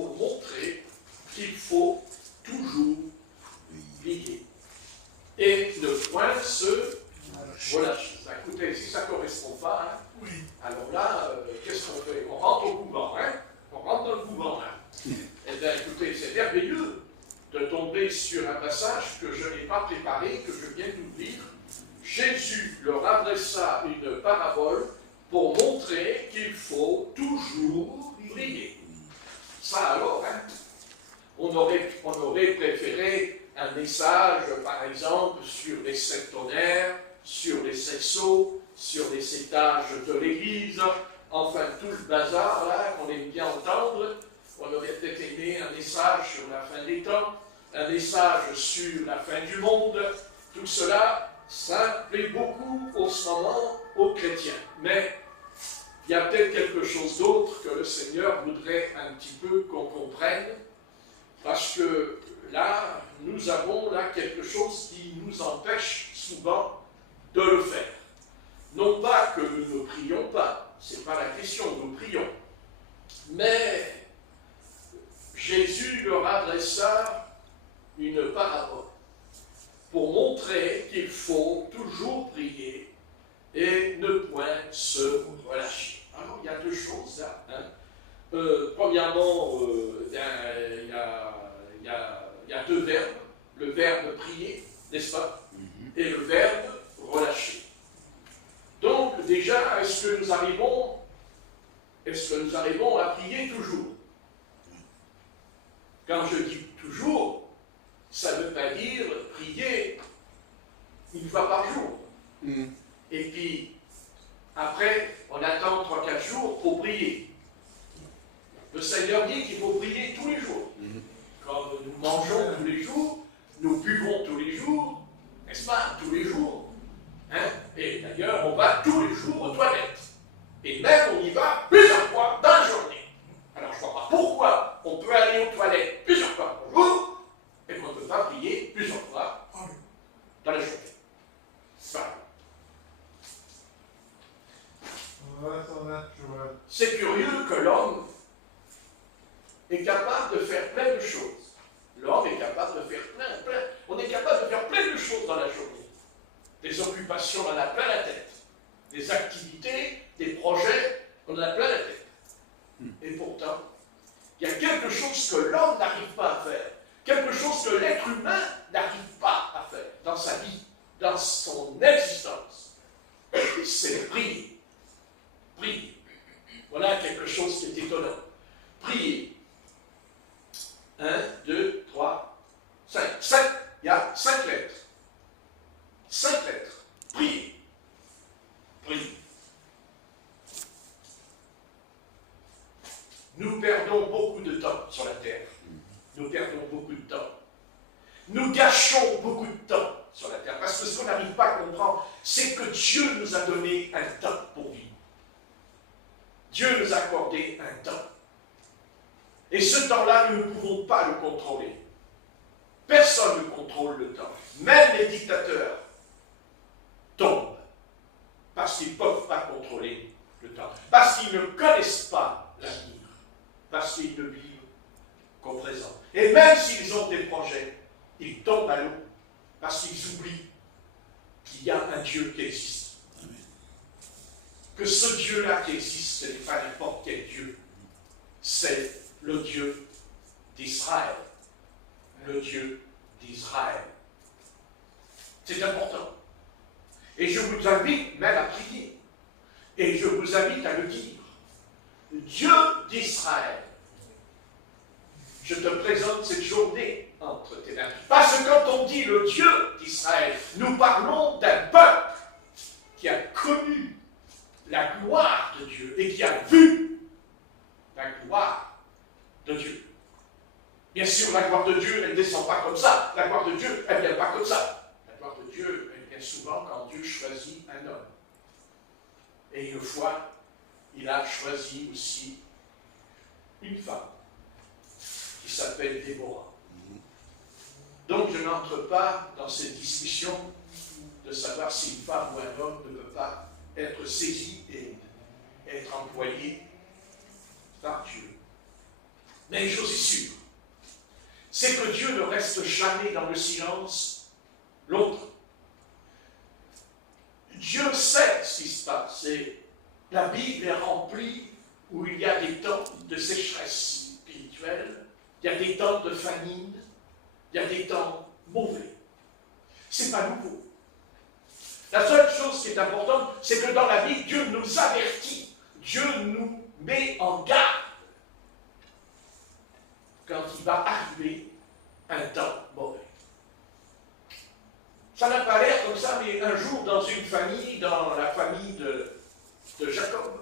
pour montrer qu'il faut toujours prier et ne point se relâcher. Écoutez, si ça ne correspond pas, hein, alors là, qu'est-ce qu'on fait? On rentre au couvent, hein? On rentre dans le couvent, hein? Eh bien, écoutez, c'est merveilleux de tomber sur un passage que je n'ai pas préparé, que je viens d'ouvrir. Jésus leur adressa une parabole pour montrer qu'il faut toujours prier. Ça alors, hein? On aurait préféré un message, par exemple, sur les 7 tonnerres, sur les 7 sceaux, sur les étages de l'église, enfin tout le bazar là qu'on aime bien entendre. On aurait peut-être aimé un message sur la fin des temps, un message sur la fin du monde. Tout cela, ça plaît beaucoup en ce moment aux chrétiens. Mais il y a peut-être quelque chose d'autre que le Seigneur voudrait un petit peu qu'on comprenne, parce que là, nous avons là quelque chose qui nous empêche souvent de le faire. Non pas que nous ne prions pas, ce n'est pas la question, nous prions. Mais Jésus leur adressa une parabole pour montrer qu'il faut toujours prier et ne point se relâcher. Alors, il y a deux choses là. Hein. Premièrement, il y a deux verbes. Le verbe prier, n'est-ce pas? Et le verbe relâcher. Donc, déjà, est-ce que nous arrivons à prier toujours? Quand je dis toujours, ça ne veut pas dire prier une fois par jour. Et puis, après, on attend 3-4 jours pour prier. Le Seigneur dit qu'il faut prier tous les jours. Comme nous mangeons tous les jours, nous buvons tous les jours, n'est-ce pas? Tous les jours. Hein? Et d'ailleurs, on va tous les jours aux toilettes. Et même, on y va plusieurs fois dans la journée. Alors, je ne vois pas pourquoi on peut aller aux toilettes plusieurs fois par jour et qu'on ne peut pas prier plusieurs fois dans la journée. Voilà. C'est curieux que l'homme est capable de faire plein de choses. L'homme est capable de faire plein. On est capable de faire plein de choses dans la journée. Des occupations, on en a plein la tête. Des activités, des projets, on en a plein la tête. Et pourtant, il y a quelque chose que l'homme n'arrive pas à faire. Quelque chose que l'être humain n'arrive pas à faire dans sa vie, dans son existence. C'est prier. Prier. Voilà quelque chose qui est étonnant. Prier. 1, 2, 3, 5. 7. Il y a 5 lettres. 5 lettres. Prier. Prier. Nous perdons beaucoup de temps sur la terre. Nous perdons beaucoup de temps. Nous gâchons beaucoup de temps sur la terre. Parce que ce qu'on n'arrive pas à comprendre, c'est que Dieu nous a donné un temps pour vivre. Dieu nous a accordé un temps. Et ce temps-là, nous ne pouvons pas le contrôler. Personne ne contrôle le temps. Même les dictateurs tombent parce qu'ils ne peuvent pas contrôler le temps. Parce qu'ils ne connaissent pas l'avenir. Parce qu'ils ne vivent qu'au présent. Et même s'ils ont des projets, ils tombent à l'eau parce qu'ils oublient qu'il y a un Dieu qui existe. Que ce Dieu-là qui existe, ce n'est pas n'importe quel Dieu. C'est le Dieu d'Israël. Le Dieu d'Israël. C'est important. Et je vous invite même à prier. Et je vous invite à le dire. Dieu d'Israël. Je te présente cette journée entre tes mains. Parce que quand on dit le Dieu d'Israël, nous parlons d'un peuple qui a connu la gloire de Dieu et qui a vu la gloire de Dieu. Bien sûr, la gloire de Dieu, elle ne descend pas comme ça. La gloire de Dieu, elle ne vient pas comme ça. La gloire de Dieu, elle vient souvent quand Dieu choisit un homme. Et une fois, il a choisi aussi une femme qui s'appelle Déborah. Donc, je n'entre pas dans cette discussion de savoir si une femme ou un homme ne peut pas être saisi et être employé par Dieu. Mais une chose est sûre, c'est que Dieu ne reste jamais dans le silence longtemps. Dieu sait ce qui se passe. Et la Bible est remplie où il y a des temps de sécheresse spirituelle, il y a des temps de famine, il y a des temps mauvais. Ce n'est pas nouveau. La seule chose qui est importante, c'est que dans la Bible, Dieu nous avertit, Dieu nous met en garde quand il va arriver un temps mauvais. Ça n'a pas l'air comme ça, mais un jour, dans une famille, dans la famille de Jacob,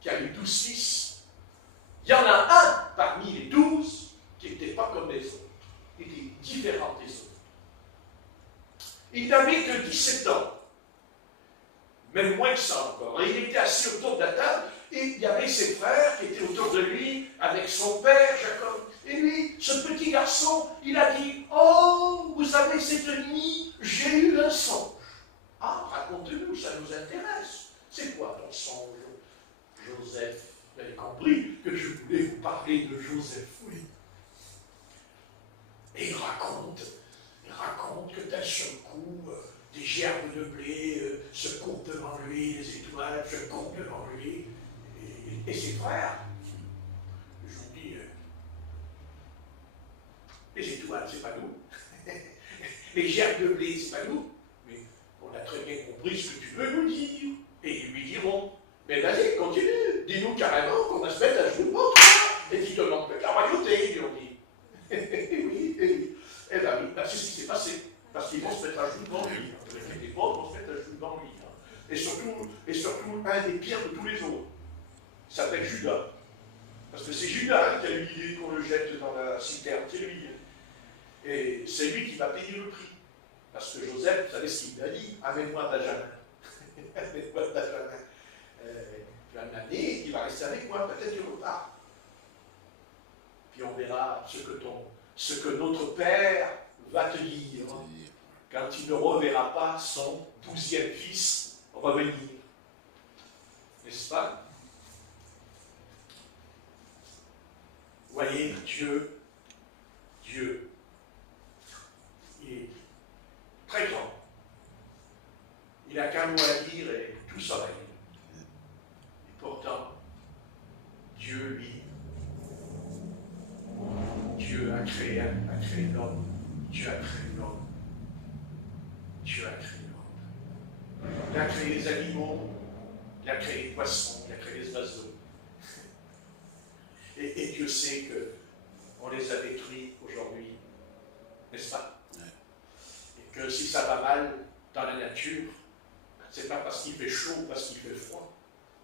qui a eu 12 fils, il y en a un parmi les 12 qui n'était pas comme les autres, il était différent des autres. Il n'avait que 17 ans, même moins que ça encore. Et il était assis autour de la table, et il y avait ses frères qui étaient autour de lui, avec son père, Jacob. Et lui, ce petit garçon, il a dit, « Oh, vous savez, cette nuit, j'ai eu un songe. » Ah, racontez-nous, ça nous intéresse. C'est quoi ton songe, Joseph? Vous avez compris que je voulais vous parler de Joseph, oui. Et il raconte que d'un seul coup, des gerbes de blé se courent devant lui, les étoiles se courent devant lui, et ses frères. Je vous dis, les étoiles, c'est pas nous. Les gerbes de blé, c'est pas nous. Mais on a très bien compris ce que tu veux nous dire. Et ils lui diront, mais vas-y, continue, dis-nous carrément qu'on va se mettre à genoux pour toi. Et qu'ils te demandent la royauté, ils lui ont dit. Oui, oui. Eh bien oui, c'est ce qui s'est passé. Parce qu'ils vont se mettre à genoux devant lui. Ne vous inquiétez pas, ils vont se mettre à genoux devant lui. Et surtout, un des pires de tous les autres. Il s'appelle Judas. Parce que c'est Judas qui a eu l'idée qu'on le jette dans la citerne. C'est lui. Et c'est lui qui va payer le prix. Parce que Joseph, vous savez ce qu'il lui a dit? Amène-moi Benjamin. Amène-moi Benjamin. Tu vas l'amener, il va rester avec moi, peut-être du repart. Puis on verra ce que notre Père va te dire quand il ne reverra pas son 12e fils revenir. N'est-ce pas? Voyez, Dieu, il est très grand. Il n'a qu'un mot à dire et tout s'arrête. Et pourtant, Dieu, lui, Dieu a créé l'homme. Dieu a créé l'homme. Dieu a créé l'homme. Il a créé les animaux, il a créé les poissons, il a créé les oiseaux. Et Dieu sait qu'on les a détruits aujourd'hui, n'est-ce pas? Et que si ça va mal dans la nature, c'est pas parce qu'il fait chaud ou parce qu'il fait froid.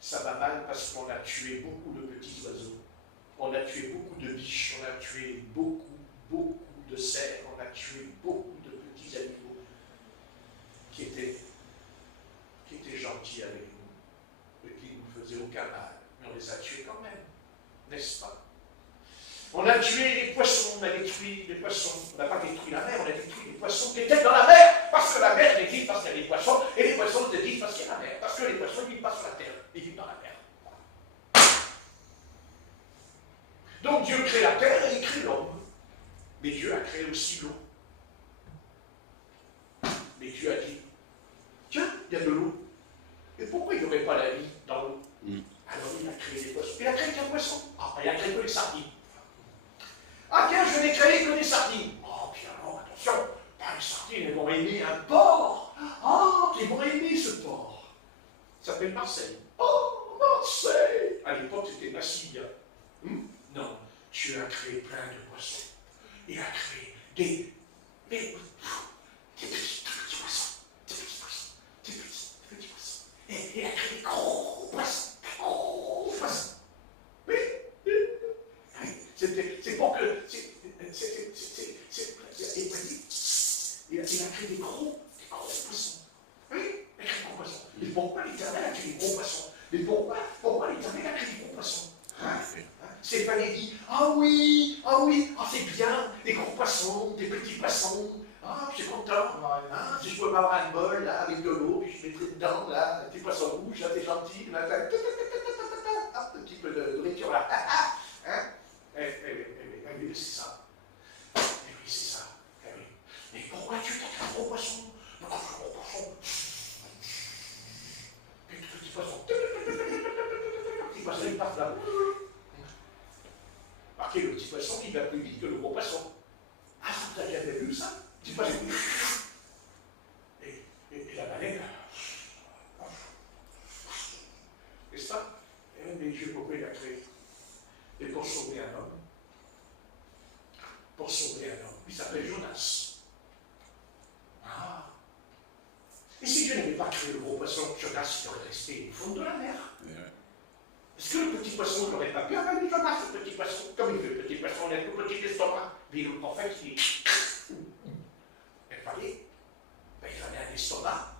Ça va mal parce qu'on a tué beaucoup de petits oiseaux. On a tué beaucoup de biches, on a tué beaucoup de cerfs, on a tué beaucoup de petits animaux qui étaient gentils avec nous et qui ne nous faisaient aucun mal. Mais on les a tués quand même, n'est-ce pas? On a tué les poissons, on a détruit les poissons. On n'a pas détruit la mer, on a détruit les poissons qui étaient dans la mer, parce que la mer existe parce qu'il y a des poissons, et les poissons existent parce qu'il y a la mer, parce que les poissons ne vivent pas sur la terre, ils vivent dans la mer. Donc Dieu crée la terre et il crée l'homme. Mais Dieu a créé aussi l'eau. Mais Dieu a dit, tiens, il y a de l'eau. Et pourquoi il n'y aurait pas la vie dans l'eau? Alors il a créé des poissons. Il a créé qu'un poisson. Ah, il a créé que les sardines. Ah tiens, je n'ai créé que des sardines. Oh, puis alors, attention, les sardines, elles vont aimer un porc. Ah, ils vont aimer ce porc. Ça s'appelle Marseille. Oh, Marseille. À l'époque, c'était Massilia. Non, Dieu a créé plein de poissons. Il a créé des petits poissons. Des petits poissons. Et il a créé des gros poissons. Oui. C'est pour que... Il a créé des gros poissons. Oui, il a créé des gros poissons. Et pourquoi l'Éternel a créé des gros poissons? Mais pourquoi l'Éternel a créé des gros poissons? Stéphane dit, ah oui, c'est bien, des gros poissons, des petits poissons, ah, je suis content, si je peux avoir un bol là, avec de l'eau, puis je mettrai dedans, là, des poissons rouges, là, t'es gentil, là, un petit peu de nourriture là, c'est ça. Eh oui, c'est ça. Eh oui. Mais pourquoi tu t'as un gros poisson? Un gros poisson. Puis le petit poisson. Le petit poisson, il part là. Marquez le petit poisson qui va plus vite que le gros poisson. Ah, vous avez jamais vu ça? Petit poisson. Et la baleine. N'est-ce pas? Mais Dieu pouvait la créer. Et pour sauver un homme, il s'appelle Jonas. Ah. Et si Dieu n'avait pas créé le gros poisson, Jonas il aurait resté au fond de la mer. Est-ce que le petit poisson n'aurait pas pu avaler Jonas, le petit poisson? Comme il veut, le petit poisson, il a tout petit estomac. Mais le prophète, il fallait un estomac,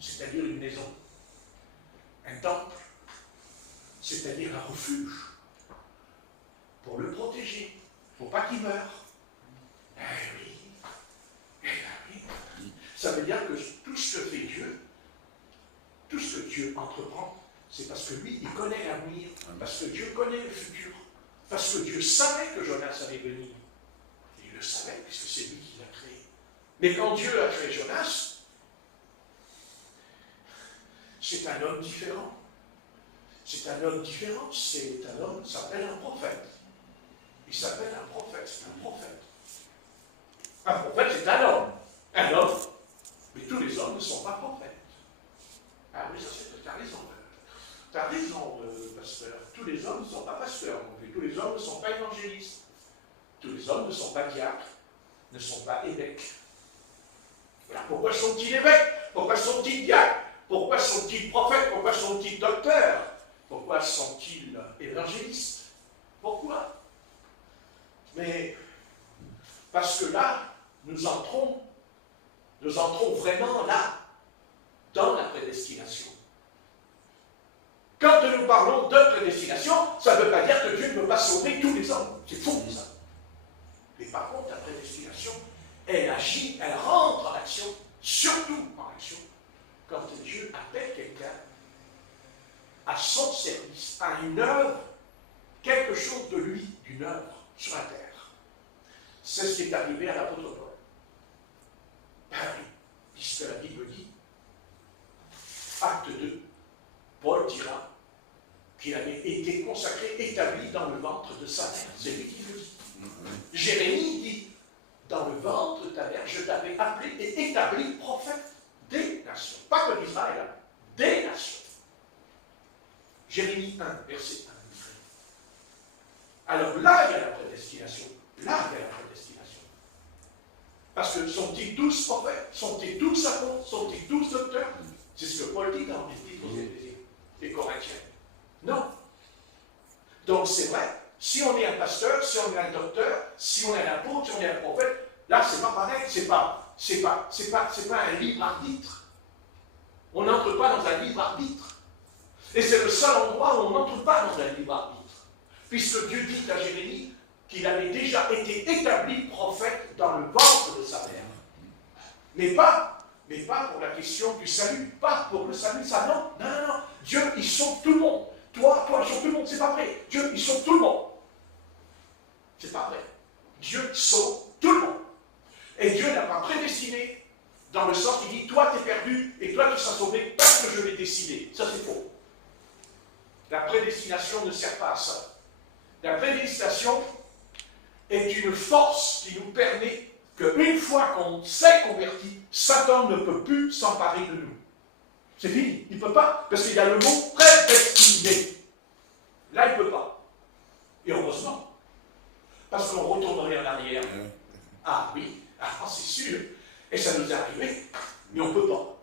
c'est-à-dire une maison, un temple, c'est-à-dire un refuge, pour le protéger, pour pas qu'il meure. Eh oui, eh bien oui. Ça veut dire que tout ce que fait Dieu, tout ce que Dieu entreprend, c'est parce que lui, il connaît l'avenir, parce que Dieu connaît le futur, parce que Dieu savait que Jonas allait venir. Il le savait, puisque c'est lui qui l'a créé. Mais quand Dieu a créé Jonas, c'est un homme différent. C'est un homme différent, c'est un homme qui s'appelle un prophète. Il s'appelle un prophète, c'est un prophète. Un prophète, c'est un homme. Un homme. Mais tous les hommes ne sont pas prophètes. Ah oui, ça c'est, t'as raison. T'as raison, pasteur. Tous les hommes ne sont pas pasteurs non plus. Tous les hommes ne sont pas évangélistes. Tous les hommes ne sont pas diacres, ne sont pas évêques. Voilà. Pourquoi sont-ils évêques? Pourquoi sont-ils diacres? Pourquoi sont-ils prophètes? Pourquoi sont-ils docteurs? Pourquoi sont-ils évangélistes? Pourquoi? Mais parce que là, nous entrons vraiment là, dans la prédestination. Quand nous parlons de prédestination, ça ne veut pas dire que Dieu ne peut pas sauver tous les hommes. C'est faux, ça. Mais par contre, la prédestination, elle agit, elle rentre en action, surtout en action, quand Dieu appelle quelqu'un à son service, à une œuvre, quelque chose de lui, d'une œuvre sur la terre. C'est ce qui est arrivé à l'apôtre Paul. Ben oui, puisque la Bible dit, acte 2, Paul dira qu'il avait été consacré, établi dans le ventre de sa mère. C'est lui qui le dit. Jérémie dit, dans le ventre de ta mère, je t'avais appelé et établi prophète des nations. Pas que d'Israël, des nations. Jérémie 1, verset 1. Alors là, il y a la prédestination. Là, il y a la prédestination. Parce que sont-ils tous prophètes? Sont-ils tous apôtres? Sont-ils tous docteurs? C'est ce que Paul dit dans l'Épître aux des Corinthiens. Non. Donc c'est vrai, si on est un pasteur, si on est un docteur, si on est un apôtre, si on est un prophète, là c'est pas pareil, c'est pas un libre arbitre. On n'entre pas dans un libre arbitre. Et c'est le seul endroit où on n'entre pas dans un libre arbitre. Puisque Dieu dit à Jérémie qu'il avait déjà été établi prophète dans le ventre de sa mère. Mais pas pour la question du salut, pas pour le salut, ça non. Dieu, il sauve tout le monde. Toi, il sauve tout le monde, c'est pas vrai. Dieu, il sauve tout le monde. C'est pas vrai. Dieu sauve tout le monde. Et Dieu n'a pas prédestiné, dans le sens qu'il dit, toi, t'es perdu, et toi, tu seras sauvé parce que je l'ai décidé. Ça, c'est faux. La prédestination ne sert pas à ça. La prédestination est une force qui nous permet qu'une fois qu'on s'est converti, Satan ne peut plus s'emparer de nous. C'est fini. Il ne peut pas, parce qu'il y a le mot prédestiné. Là, il ne peut pas. Et heureusement. Parce qu'on retournerait en arrière. Ah oui, c'est sûr. Et ça nous est arrivé, mais on ne peut pas.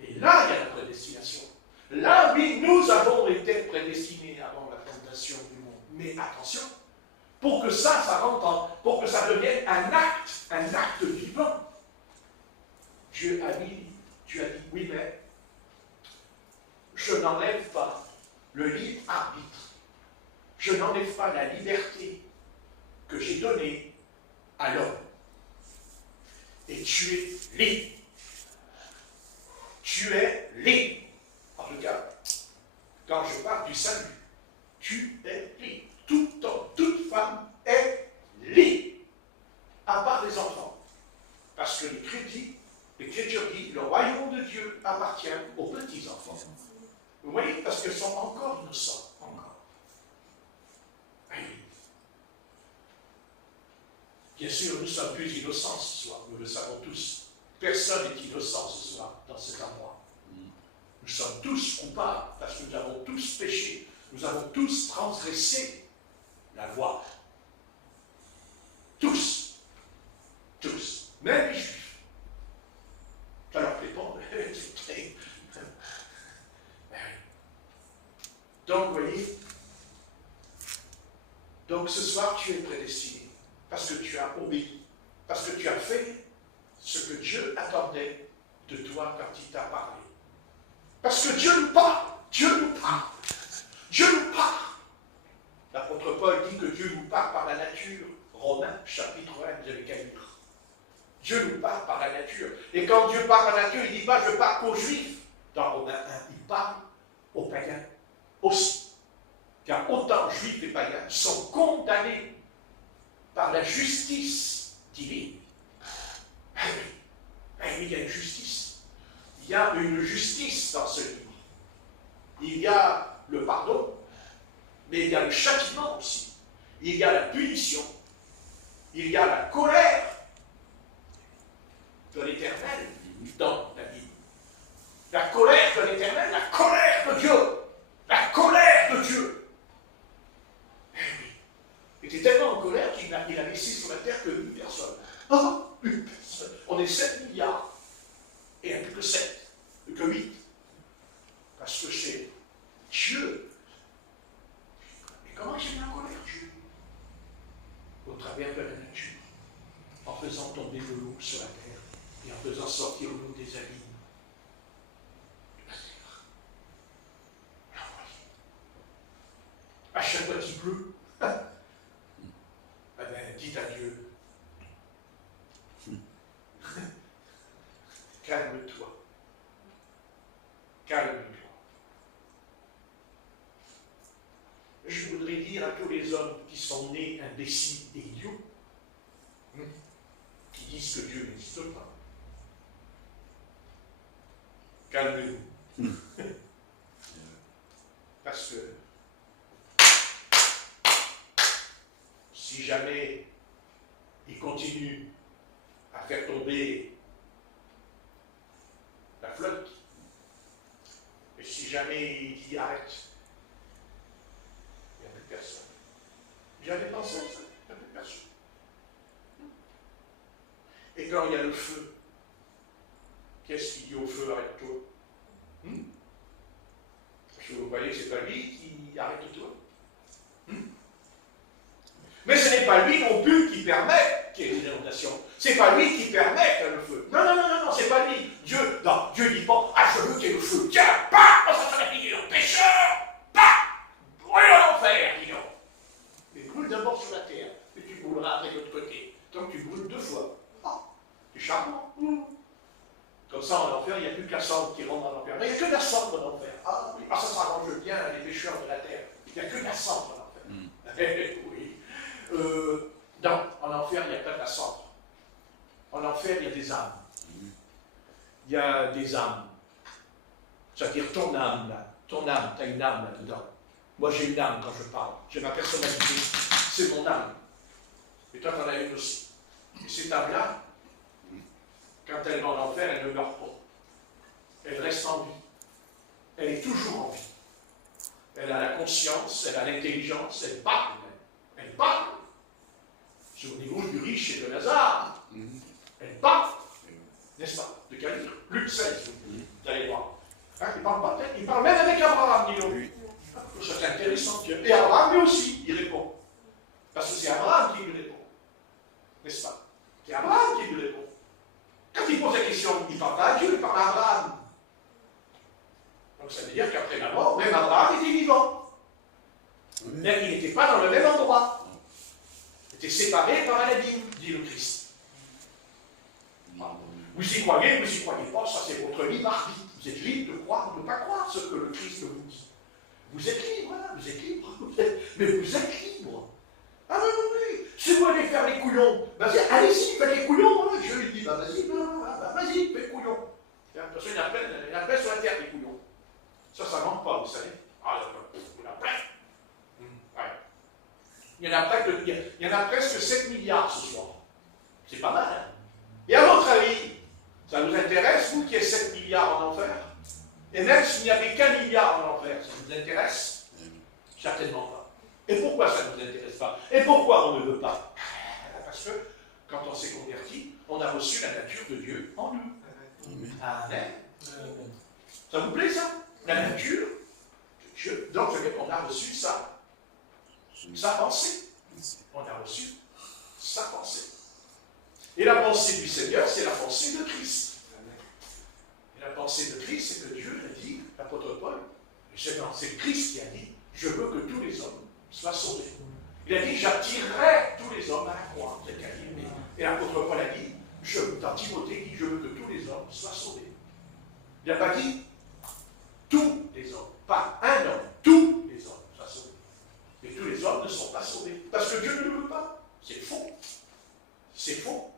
Et là, il y a la prédestination. Là, oui, nous avons été prédestinés avant la fondation du monde. Mais attention, pour que ça rentre pour que ça devienne un acte vivant. Dieu a dit, oui, mais je n'enlève pas le libre arbitre. Je n'enlève pas la liberté que j'ai donnée à l'homme. Et tu es libre. Tu es libre. En tout cas, quand je parle du salut, tu es libre. Tout homme, toute femme est libre. Dieu appartient aux petits-enfants. Vous voyez, parce qu'ils sont encore innocents. Encore. Oui. Bien sûr, nous sommes plus innocents ce soir, nous le savons tous. Personne n'est innocent ce soir dans cet endroit. Nous sommes tous coupables parce que nous avons tous péché. Nous avons tous transgressé la voie. Tous. Tous. Même les Juifs. Ça leur plaît pas, mais c'est très... Donc, vous voyez, donc ce soir, tu es prédestiné. Parce que tu as obéi. Parce que tu as fait ce que Dieu attendait de toi quand il t'a parlé. Parce que Dieu nous parle. Dieu nous parle. Dieu nous parle. L'apôtre Paul dit que Dieu nous parle par la nature. Romains, chapitre 1, vous avez qu'à lire. Dieu nous parle par la nature. Et quand Dieu parle par la nature, il ne dit pas je parle qu'aux Juifs. Dans Romains 1, il parle aux païens aussi. Car autant Juifs et païens sont condamnés par la justice divine. Ah oui, il y a une justice. Il y a une justice dans ce livre. Il y a le pardon, mais il y a le châtiment aussi. Il y a la punition. Il y a la colère de l'Éternel dans la Bible. La colère de l'Éternel, la colère de Dieu. La colère de Dieu. Eh oui. Il était tellement en colère qu'il a laissé sur la terre que 8 personnes. Oh, 8 personnes. On est 7 milliards. Et il n'y a plus que 7. Que 8. Parce que c'est Dieu. Et comment j'ai mis en colère Dieu? Au travers de la nature. En faisant tomber de l'eau sur la terre. Et en faisant sortir l'eau des abîmes. À chaque fois qu'il pleut, eh bien, dites à Dieu, calme-toi. Calme-toi. Je voudrais dire à tous les hommes qui sont nés imbéciles et idiots, qui disent que Dieu n'existe pas, calmez-vous. Parce que si jamais il continue à faire tomber la flotte, et si jamais il dit arrête, il n'y a plus personne. J'avais pensé à ça, il n'y a plus personne. Et quand il y a le feu, qu'est-ce qu'il dit au feu, arrête-toi? Parce que vous voyez, c'est pas lui qui arrête-toi. Mais ce n'est pas lui non plus qui permet qu'il y ait des inondations. Ce n'est pas lui qui permet qu'il y ait le feu. Non, c'est pas lui. Dieu dit pas, ah, je veux qu'il y ait le feu. Tiens, bah, ça serait figure, pécheur, bah, brûle en enfer, dis donc. Mais brûle d'abord sur la terre, et tu brûleras après de l'autre côté. Donc tu brûles 2 fois. Ah, c'est charmant. Comme ça, en enfer, il n'y a plus que la cendre qui rentre dans l'enfer. Mais il n'y a que la cendre en enfer. Ah oui, ça s'arrange bien les pécheurs de la terre. Il n'y a que la cendre en enfer. Oui. Non, en enfer, il n'y a pas de la cendre. En enfer, il y a des âmes. Il y a des âmes. C'est-à-dire ton âme, là. Ton âme, tu as une âme là-dedans. Moi, j'ai une âme quand je parle. J'ai ma personnalité. C'est mon âme. Et toi, tu en as une aussi. Et cette âme-là, quand elle va en enfer, elle ne meurt pas. Elle reste en vie. Elle est toujours en vie. Elle a la conscience, elle a l'intelligence, elle parle même. Elle parle. C'est au niveau du riche et de Lazare. Elle parle. N'est-ce pas? De quel livre? Luc 16. Vous allez voir. Hein, il parle pas, il parle même avec Abraham, dis-donc. C'est intéressant. Et Abraham, lui aussi, il répond. Parce que c'est Abraham qui lui répond. N'est-ce pas? C'est Abraham qui lui répond. Quand il pose la question, il ne parle pas à Dieu, il parle à Abraham. Donc ça veut dire qu'après la mort, même Abraham était vivant. Mais il n'était pas dans le même endroit. Il était séparé par un abîme, dit le Christ. Vous y croyez, vous y croyez pas, ça c'est votre libre arbitre. Vous êtes libre de croire ou de ne pas croire ce que le Christ vous dit. Vous êtes libre, hein, vous êtes libre. Mais vous êtes libre. Ah oui. Si vous allez faire les couillons, allez-y, faites les couillons. Hein. Je lui dis, vas-y, vas-y, fais couillon. Parce qu'il y en a plein sur la terre, des couillons. Ça ne manque pas, vous savez. Ah, il y en a plein. Ouais. Il y en a presque 7 milliards ce soir. C'est pas mal, hein? Et à votre avis, ça vous intéresse, vous, qu'il y ait 7 milliards en enfer? Et même s'il n'y avait qu'un milliard en enfer, ça vous intéresse? Certainement pas. Et pourquoi ça ne nous intéresse pas? Et pourquoi on ne veut pas? Parce que quand on s'est converti, on a reçu la nature de Dieu en nous. Amen. Ça vous plaît ça? La nature de Dieu. Donc on a reçu ça. Sa pensée. On a reçu sa pensée. Et la pensée du Seigneur, c'est la pensée de Christ. Et la pensée de Christ, c'est que Dieu a dit, l'apôtre Paul, c'est Christ qui a dit, je veux que tous les hommes soient sauvés. Il a dit, j'attirerai tous les hommes à la croix. Et l'apôtre Paul a dit, dans Timothée, il dit, je veux que tous les hommes soient sauvés. Il n'a pas dit tous les hommes, pas un homme, tous les hommes soient sauvés. Et tous les hommes ne sont pas sauvés. Parce que Dieu ne le veut pas. C'est faux. C'est faux.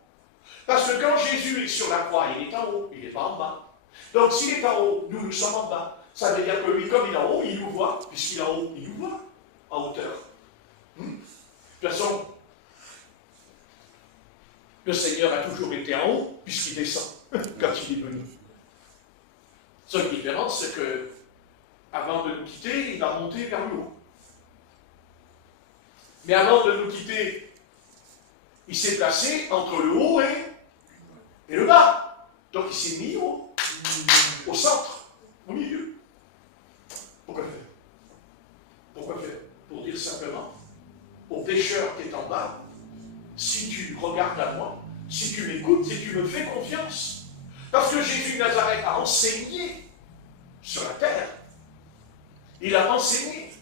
Parce que quand Jésus est sur la croix, il est en haut, il n'est pas en bas. Donc s'il est en haut, nous sommes en bas. Ça veut dire que lui, comme il est en haut, il nous voit. Puisqu'il est en haut, il nous voit en hauteur. De toute façon, le Seigneur a toujours été en haut, puisqu'il descend quand il est venu. Seule différence, c'est que avant de nous quitter, il va monter vers le haut. Mais avant de nous quitter, il s'est placé entre le haut et le bas. Donc il s'est mis au centre, au milieu. Pourquoi faire? Pourquoi faire? Pour dire simplement au pécheur qui est en bas, si tu regardes à moi, si tu m'écoutes, si tu me fais confiance. Parce que Jésus de Nazareth a enseigné sur la terre. Il a enseigné,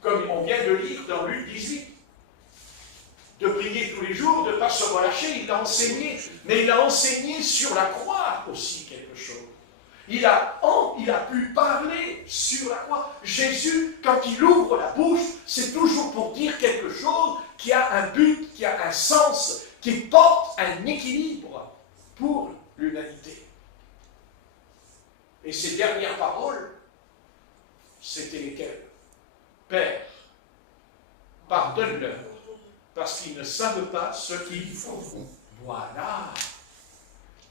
comme on vient de lire dans Luc 18. De prier tous les jours, de ne pas se relâcher, il a enseigné, mais il a enseigné sur la croix aussi quelque chose. Il a pu parler sur la croix. Jésus, quand il ouvre la bouche, c'est toujours pour dire quelque chose qui a un but, qui a un sens, qui porte un équilibre pour l'humanité. Et ces dernières paroles, c'était lesquelles? Père, pardonne-leur, parce qu'ils ne savent pas ce qu'ils font. Voilà.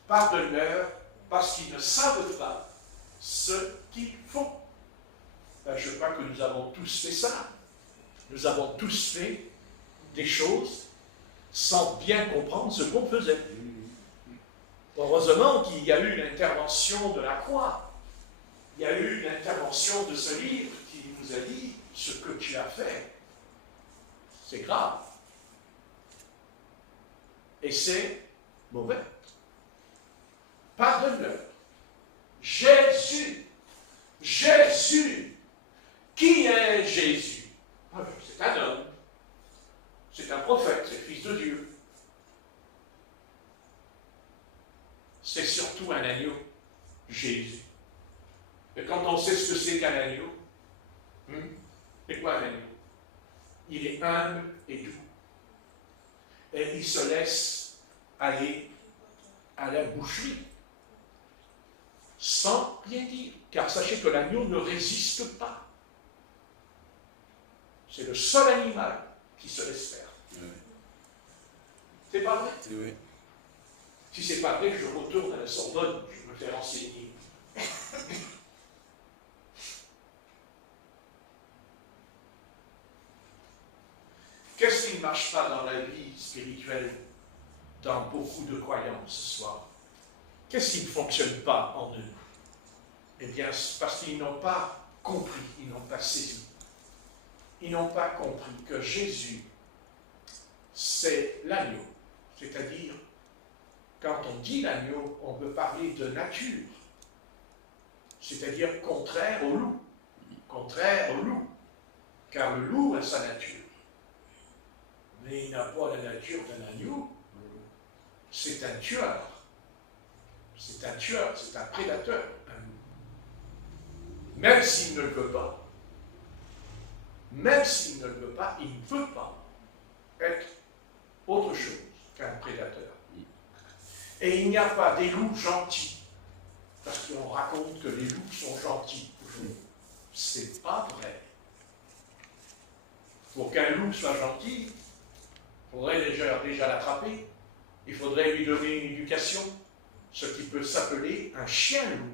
Pardonne-leur, parce qu'ils ne savent pas ce qu'ils font. Ben, je crois que nous avons tous fait ça. Nous avons tous fait des choses sans bien comprendre ce qu'on faisait. Heureusement qu'il y a eu l'intervention de la croix. Il y a eu l'intervention de ce livre qui nous a dit ce que tu as fait. C'est grave. Et c'est mauvais. Pardonne-leur. Jésus. Qui est Jésus? C'est un homme. C'est un prophète, c'est le Fils de Dieu. C'est surtout un agneau, Jésus. Et quand on sait ce que c'est qu'un agneau, c'est quoi un agneau? Il est humble et doux. Et il se laisse aller à la boucherie, sans rien dire. Car sachez que l'agneau ne résiste pas. C'est le seul animal qui se laisse faire. Oui. C'est pas vrai? Oui. Si c'est pas vrai, je retourne à la Sorbonne, je me fais renseigner. Qu'est-ce qui ne marche pas dans la vie spirituelle, dans beaucoup de croyances ce soir? Qu'est-ce qui ne fonctionne pas en eux? Eh bien, c'est parce qu'ils n'ont pas compris, ils n'ont pas saisi. Ils n'ont pas compris que Jésus, c'est l'agneau. C'est-à-dire, quand on dit l'agneau, on veut parler de nature. C'est-à-dire contraire au loup. Contraire au loup. Car le loup a sa nature. Mais il n'a pas la nature d'un agneau. C'est un tueur. C'est un tueur, c'est un prédateur. Même s'il ne le veut pas. Même s'il ne le veut pas, il ne peut pas être autre chose qu'un prédateur. Et il n'y a pas des loups gentils parce qu'on raconte que les loups sont gentils. C'est pas vrai. Pour qu'un loup soit gentil, il faudrait déjà l'attraper. Il faudrait lui donner une éducation, ce qui peut s'appeler un chien-loup.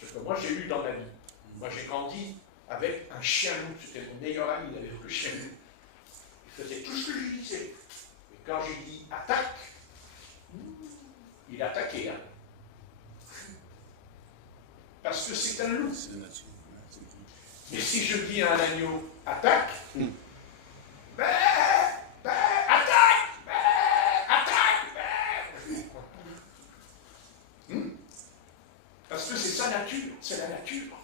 Ce que moi j'ai eu dans ma vie. Moi j'ai grandi avec un chien-loup. C'était mon meilleur ami, il avait le chien-loup. Il faisait tout ce que je lui disais. Et quand j'ai dit attaque, il attaquait. Hein. Parce que c'est un loup. Mais si je dis à un agneau attaque, attaque, parce que c'est sa nature, c'est la nature.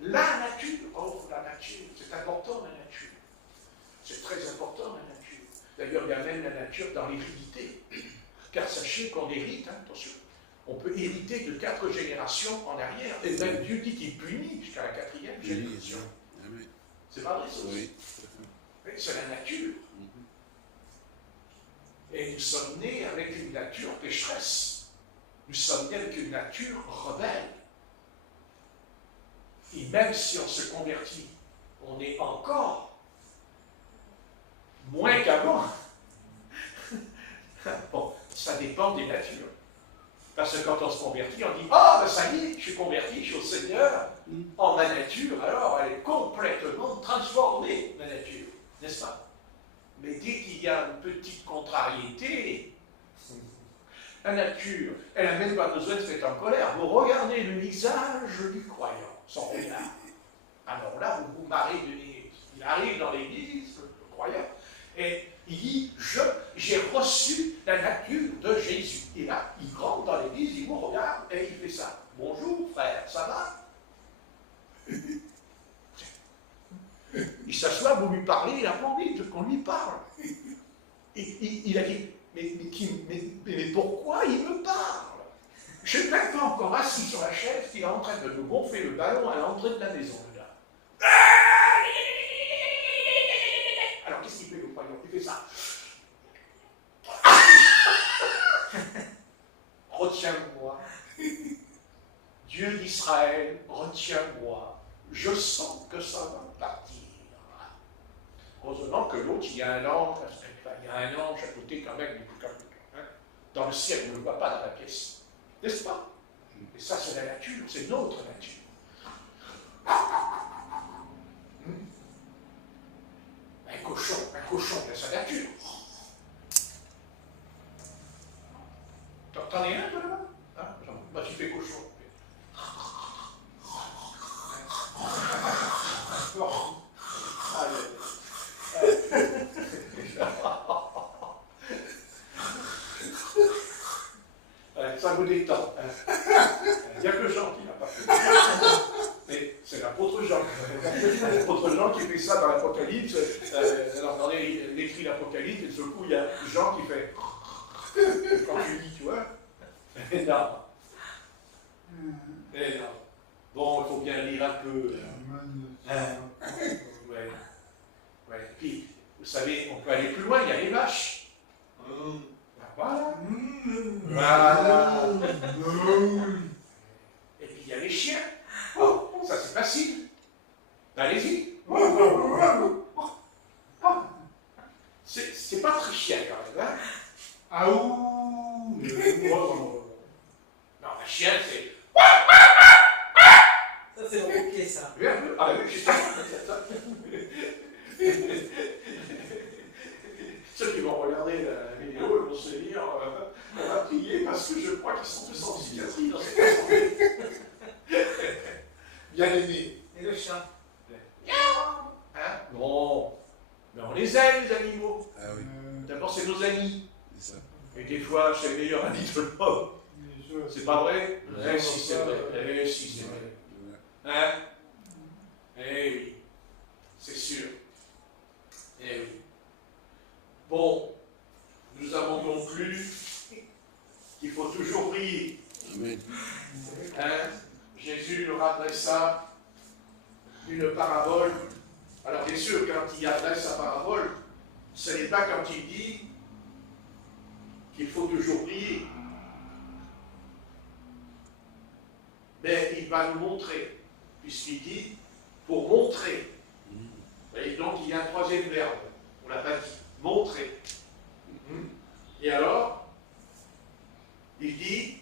La nature, oh la nature, c'est important la nature. C'est très important la nature. D'ailleurs, il y a même la nature dans l'hérédité. Car sachez qu'on hérite, hein, attention, on peut hériter de 4 générations en arrière. Et même Dieu dit qu'il punit jusqu'à la 4e génération. C'est pas vrai ça aussi? Oui, c'est la nature. Et nous sommes nés avec une nature pécheresse. Nous sommes nés avec une nature rebelle. Et même si on se convertit, on est encore moins qu'avant. Bon, ça dépend des natures. Parce que quand on se convertit, on dit « Ah, ben ça y est, je suis converti, je suis au Seigneur. » En ma nature, alors, elle est complètement transformée, ma nature. N'est-ce pas? Mais dès qu'il y a une petite contrariété, la nature, elle n'a même pas besoin de se mettre en colère. Vous regardez le visage du croyant, son regard. Alors là, vous vous marrez de nez. Il arrive dans l'église, le croyant, et il dit, j'ai reçu la nature de Jésus. Et là, il rentre dans l'église, il vous regarde et il fait ça. Bonjour frère, ça va? Il s'assoit, vous lui parlez, il a pas envie qu'on lui parle. Il a dit, mais pourquoi il me parle? Je ne suis même pas encore assis sur la chaise, il est en train de me gonfler le ballon à l'entrée de la maison. Là. Alors qu'est-ce qu'il fait le croyant? Il fait ça. Retiens-moi. Dieu d'Israël, retiens-moi. Je sens que ça va partir. Heureusement que l'autre, il y a un ange, à côté quand même, hein. Dans le ciel, on ne le voit pas dans la pièce. N'est-ce pas? Et ça, c'est la nature, c'est notre nature. Un cochon, il a sa nature. T'en es un, toi, là? Hein? Moi, tu fais cochon. Ça vous détend. Il n'y a que Jean qui n'a pas fait. Mais c'est l'apôtre Jean. L'apôtre Jean qui fait ça dans l'Apocalypse. Alors, il écrit l'Apocalypse, et de ce coup, il y a Jean qui fait. Quand tu lis, tu vois. Et non. Et non. Bon, il faut bien lire un peu. Ouais. Ouais. Puis, vous savez, on peut aller plus loin, il y a les vaches. Voilà. Voilà. Et puis il y a les chiens. Oh, ça c'est facile. Allez-y. C'est pas très chien quand même. Hein? Ah ouh. Non, la chienne c'est. Ça c'est ok ça. Ah oui, justement. Ceux qui vont regarder la vidéo, ils vont se dire on va prier parce que je crois qu'ils sont tous en psychiatrie dans cette assemblée. Bien aimé. Et le chat? Hein? Non. Mais on les aime, les animaux. Ah oui. D'abord, c'est nos amis. C'est ça. Et des fois, c'est le meilleur ami de l'homme. C'est pas vrai? Eh si, c'est vrai. Eh si, c'est vrai. Hein? Eh oui. C'est sûr. Eh oui. Bon, nous avons conclu qu'il faut toujours prier. Amen. Hein? Jésus leur adressa une parabole. Alors bien sûr, quand il adresse sa parabole, ce n'est pas quand il dit qu'il faut toujours prier. mais il va nous montrer, puisqu'il dit pour montrer. Et donc il y a un troisième verbe, on ne l'a pas dit, montrer. Et alors, il dit,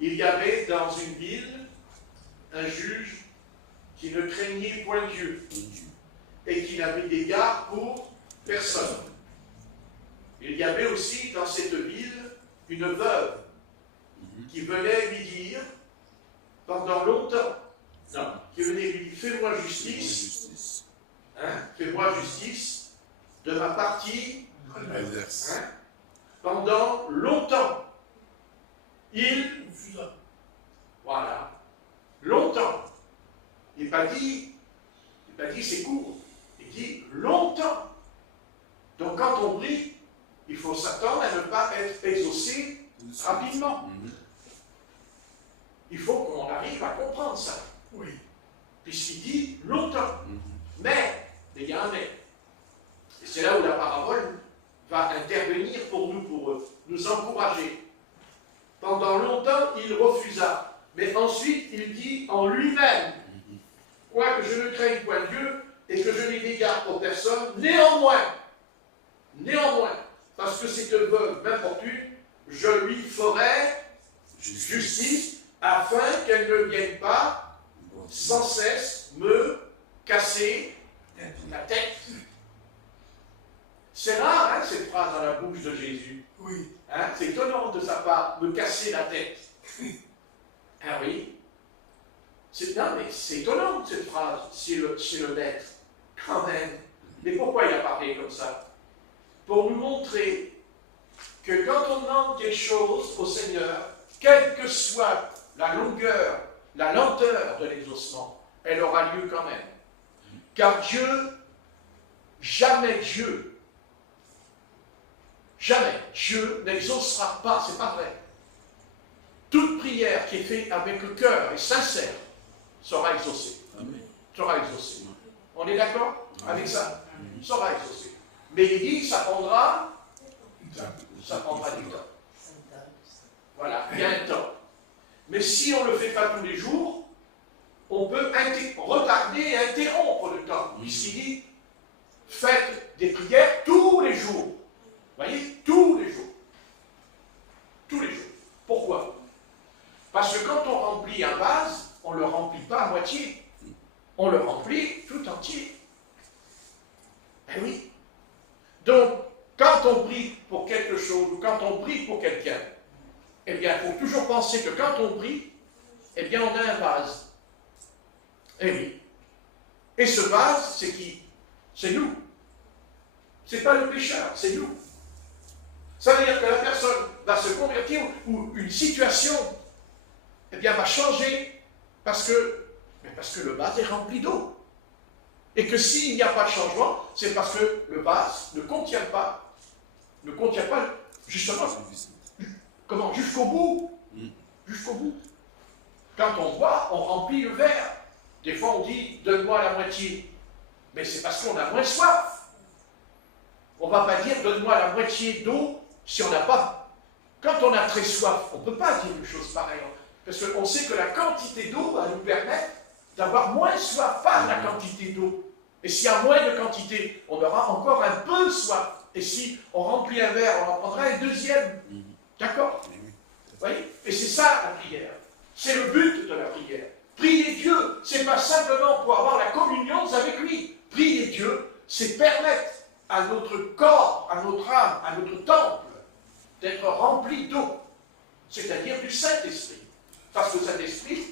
il y avait dans une ville un juge qui ne craignait point Dieu et qui n'avait d'égard pour personne. Il y avait aussi dans cette ville une veuve qui venait lui dire pendant longtemps, qui venait lui dire, fais-moi justice, fais-moi justice de ma partie adverse. Pendant longtemps, il, voilà, longtemps, il n'a pas dit c'est court, il dit longtemps. Donc quand on prie, il faut s'attendre à ne pas être exaucé rapidement. Il faut qu'on arrive à comprendre ça. Oui. Puisqu'il dit longtemps. Mais il y a un mais. Et c'est là où la parabole va intervenir pour nous encourager. Pendant longtemps, il refusa. Mais ensuite, il dit en lui-même, quoique je ne craigne point Dieu et que je n'ai d'égard pour personne, néanmoins, parce que cette veuve m'importune, je lui ferai justice afin qu'elle ne vienne pas sans cesse me casser la tête. C'est rare, cette phrase dans la bouche de Jésus. Oui. C'est étonnant de sa part, me casser la tête. Ah oui. Non, mais c'est étonnant, cette phrase, chez le maître. Quand même. Mais pourquoi il a parlé comme ça? Pour nous montrer que quand on demande quelque chose au Seigneur, quelle que soit la longueur, la lenteur de l'exaucement, elle aura lieu quand même. Car jamais Dieu n'exaucera pas, c'est pas vrai. Toute prière qui est faite avec le cœur et sincère sera exaucée. Amen. Sera exaucée. On est d'accord avec ça? Sera exaucée. Mais il dit, ça prendra du temps. Voilà, il y a un temps. Mais si on ne le fait pas tous les jours, on peut retarder et interrompre le temps. Puisqu'il dit, faites des prières tous les jours. Vous voyez, tous les jours. Tous les jours. Pourquoi? Parce que quand on remplit un vase, on ne le remplit pas à moitié. On le remplit tout entier. Eh oui. Donc, quand on prie pour quelque chose, ou quand on prie pour quelqu'un, eh bien, il faut toujours penser que quand on prie, eh bien, on a un vase. Eh oui. Et ce vase, c'est qui? C'est nous. Ce n'est pas le pécheur, c'est nous. Ça veut dire que la personne va se convertir ou une situation, eh bien, va changer parce que le vase est rempli d'eau. Et que s'il n'y a pas de changement, c'est parce que le vase ne contient pas justement, jusqu'au bout. Jusqu'au bout. Quand on boit, on remplit le verre. Des fois, on dit, donne-moi la moitié. Mais c'est parce qu'on a moins soif. On ne va pas dire, donne-moi la moitié d'eau si on n'a pas. Quand on a très soif, on ne peut pas dire une chose pareille. Parce qu'on sait que la quantité d'eau va nous permettre d'avoir moins soif par la quantité d'eau. Et s'il y a moins de quantité, on aura encore un peu soif. Et si on remplit un verre, on en prendra un deuxième. D'accord? Vous voyez? Et c'est ça la prière. C'est le but de la prière. Prier Dieu, ce n'est pas simplement pour avoir la communion avec lui. Prier Dieu, c'est permettre à notre corps, à notre âme, à notre temple, d'être rempli d'eau. C'est-à-dire du Saint-Esprit. Parce que le Saint-Esprit,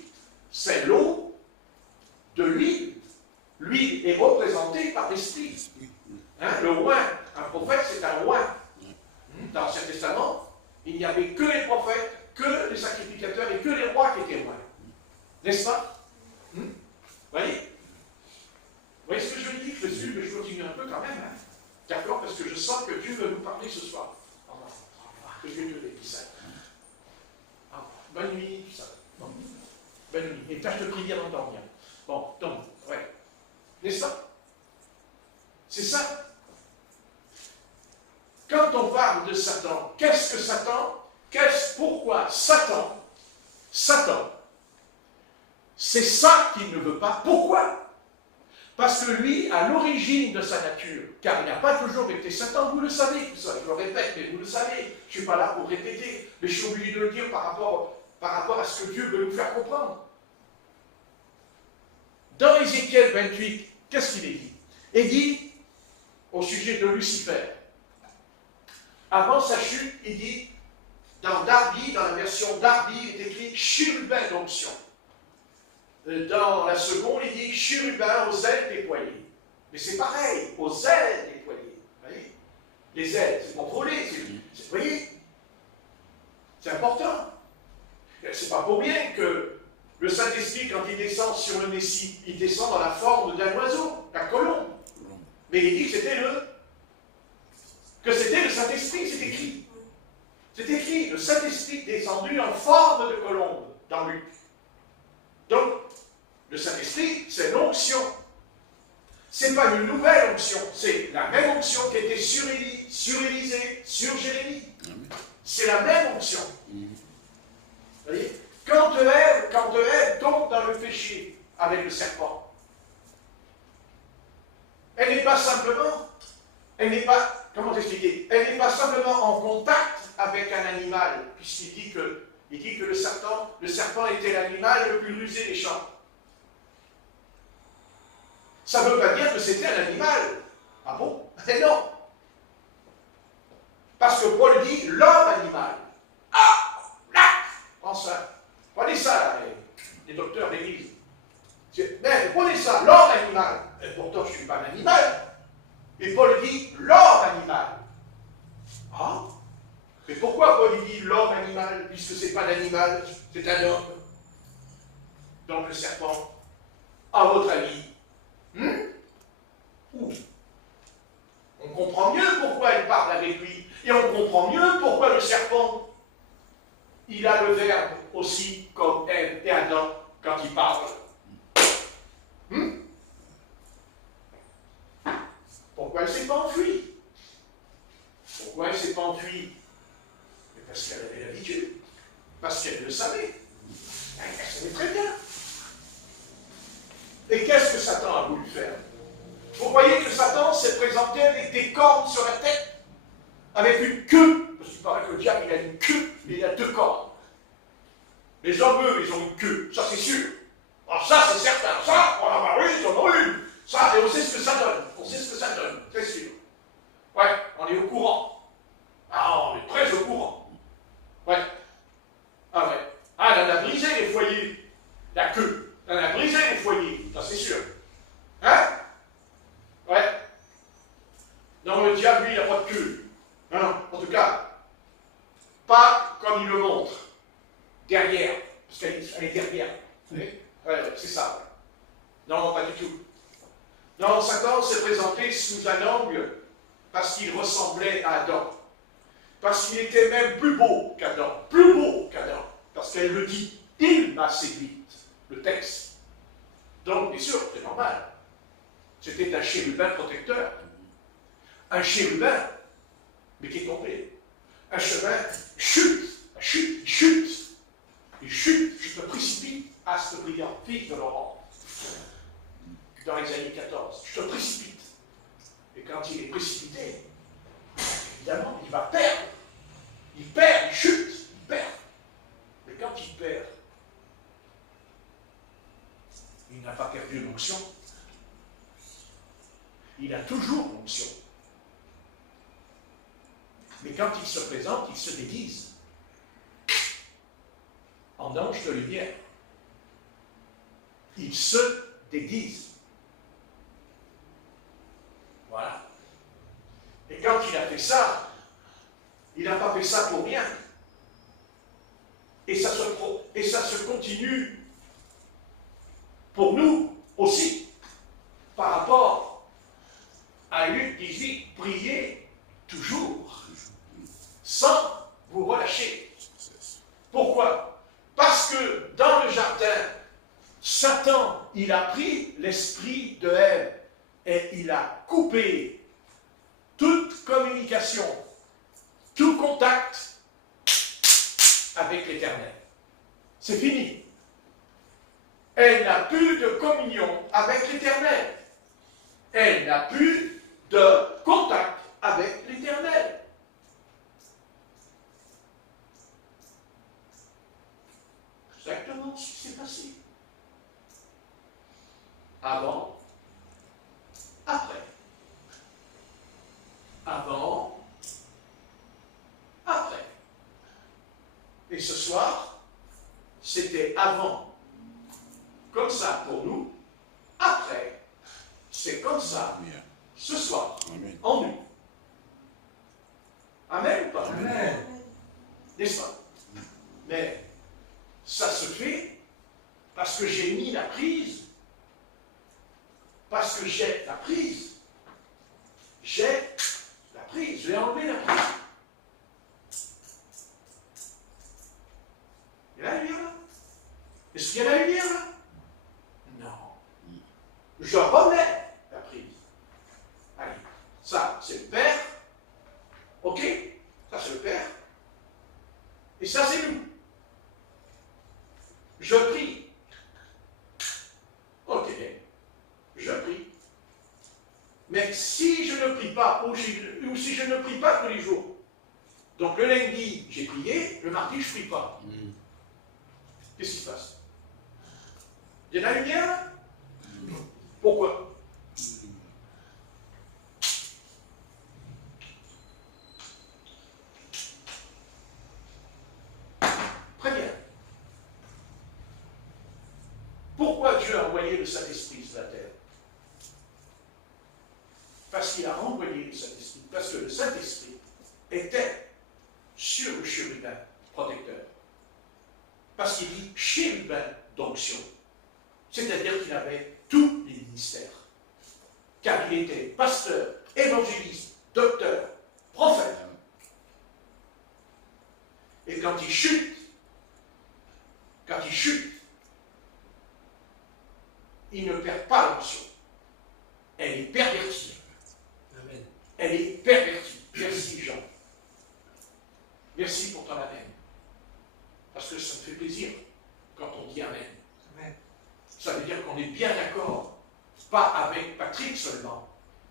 c'est l'eau de l'huile. L'huile est représentée par l'Esprit. Le oint, un prophète, c'est un oint. Dans l'Ancien Testament, il n'y avait que les prophètes, que les sacrificateurs et que les rois qui étaient oints. N'est-ce pas? Vous voyez? Vous voyez ce que je dis? Je suis, mais je continue un peu quand même. D'accord? Parce que je sens que Dieu veut nous parler ce soir. Que Dieu te bénisse ça. Bonne nuit, tout ça. Bon. Bonne nuit. Et tâche de prier avant de dormir. Bon, donc, ouais. N'est-ce pas? C'est ça. Quand on parle de Satan, qu'est-ce que Satan? Pourquoi Satan C'est ça qu'il ne veut pas. Pourquoi? Parce que lui, à l'origine de sa nature, car il n'a pas toujours été Satan, vous le savez, tout ça, je le répète, mais vous le savez, je ne suis pas là pour répéter, mais je suis obligé de le dire par rapport à ce que Dieu veut nous faire comprendre. Dans Ézéchiel 28, qu'est-ce qu'il est dit? Il dit, au sujet de Lucifer, avant sa chute, il dit, dans Darby, dans la version Darby, il est écrit chérubin d'onction. Dans la seconde, il dit chérubin aux ailes déployées. Mais c'est pareil, aux ailes déployées. Vous voyez? Les ailes, c'est pour voler. Vous voyez? C'est important. C'est pas pour bien que le Saint-Esprit, quand il descend sur le Messie, il descend dans la forme d'un oiseau, d'un colombe. Mais il dit que c'était le Saint-Esprit, c'est écrit. C'est écrit, le Saint-Esprit descendu en forme de colombe, dans Luc. Donc, le Saint-Esprit, c'est l'onction. Ce n'est pas une nouvelle onction, c'est la même onction qui a été sur Élie, sur Élisée, sur Jérémie. C'est la même onction. Vous voyez? Quand Ève tombe dans le péché avec le serpent, elle n'est pas simplement, comment t'expliquer? Elle n'est pas simplement en contact avec un animal, puisqu'il dit que le serpent était l'animal le plus rusé des champs. Ça ne veut pas dire que c'était un animal. Ah bon? Mais non. Parce que Paul dit l'homme animal. Ah! Là! Prends ça. Prenez ça, là, les docteurs d'église. Mais prenez ça, l'homme animal. Et pourtant, je ne suis pas un animal. Et Paul dit l'homme animal. Ah? Mais pourquoi Paul dit l'homme animal, puisque ce n'est pas l'animal, c'est un homme? Donc le serpent, à votre avis, on comprend mieux pourquoi il parle avec lui. Et on comprend mieux pourquoi le serpent, il a le verbe aussi comme Ève et Adam quand il parle. Pourquoi elle ne s'est pas enfuie? Pourquoi elle ne s'est pas enfuie? Parce qu'elle avait l'habitude. Parce qu'elle le savait. Elle savait très bien. Et qu'est-ce que Satan a voulu faire? Vous voyez que Satan s'est présenté avec des cornes sur la tête, avec une queue. Parce qu'il paraît que le diable, il a une queue, et il a deux cornes. Les hommes, eux, ils ont une queue, ça c'est sûr. Alors ça, c'est certain. Ça, on en a eu, ils en ont eu. Ça, et on sait ce que ça donne. On sait ce que ça donne, c'est sûr. Ouais, on est au courant. Ah, on est très au courant. Ouais. Ah ouais. Ah, elle en a brisé les foyers. La queue. Elle en a brisé les foyers. Ça, c'est sûr. Hein? Ouais. Non, le diable, lui, il n'a pas de queue. Non, non. En tout cas, pas comme il le montre. Derrière. Parce qu'elle est derrière. Vous voyez? Ouais, c'est ça. Non, pas du tout. Non, Satan s'est présenté sous un angle parce qu'il ressemblait à Adam. Parce qu'il était même plus beau qu'Adam. Plus beau qu'Adam. Parce qu'elle le dit. Il m'a séduite. Le texte. Donc, bien sûr, c'est normal. C'était un chérubin protecteur. Un chérubin, mais qui est tombé. Un chérubin chute. Chute. Chute. Il chute. Je me précipite. Astre brillant. Fils de Laurent. Dans Ésaïe 14. Je te précipite. Et quand il est précipité, évidemment, il va perdre. Il perd, il chute, il perd. Mais quand il perd, il n'a pas perdu l'onction. Il a toujours l'onction. Mais quand il se présente, il se déguise en ange de lumière. Il se déguise. Voilà. Et quand il a fait ça, il n'a pas fait ça pour rien. Et ça se continue pour nous aussi. Par rapport à Luc 18, priez toujours, sans vous relâcher. Pourquoi? Parce que dans le jardin, Satan, il a pris l'esprit de Ève et il a coupé toute communication, tout contact avec l'Éternel. C'est fini. Elle n'a plus de communion avec l'Éternel. Elle n'a plus de contact avec l'Éternel. Exactement ce qui s'est passé. Avant, après. Avant, après. Et ce soir, c'était avant, comme ça pour nous, après, c'est comme ça, ce soir, Amen. En nous. Amen ou pas? Amen. N'est-ce pas? Mais ça se fait parce que j'ai mis la prise, parce que j'ai la prise. J'ai la prise, je vais enlever la prise. Il y a la lumière là? Est-ce qu'il y a la lumière là? Non. Je remets la prise. Allez, ça c'est le Père. Ok? Ça c'est le Père. Et ça c'est nous. Je prie. Ok. Je prie. Mais si je ne prie pas, ou si je ne prie pas tous les jours, donc le lundi j'ai prié, le mardi je ne prie pas. Qu'est-ce qui se passe? Il y a de la lumière là? Pourquoi? Très bien. Pourquoi Dieu a envoyé le Saint-Esprit sur la terre? Parce qu'il a envoyé le Saint-Esprit. Parce que le Saint-Esprit était sur le chérubin protecteur. Parce qu'il dit chérubin d'onction. C'est-à-dire qu'il avait tous les ministères. Car il était pasteur, évangéliste, docteur, prophète. Et quand il chute, il ne perd pas l'onction. Elle est pervertie. Amen. Elle est pervertie. Merci Jean. Merci pour ton amen. Parce que ça me fait plaisir quand on dit amen. Amen. Ça veut dire qu'on est bien d'accord, pas avec Patrick seulement,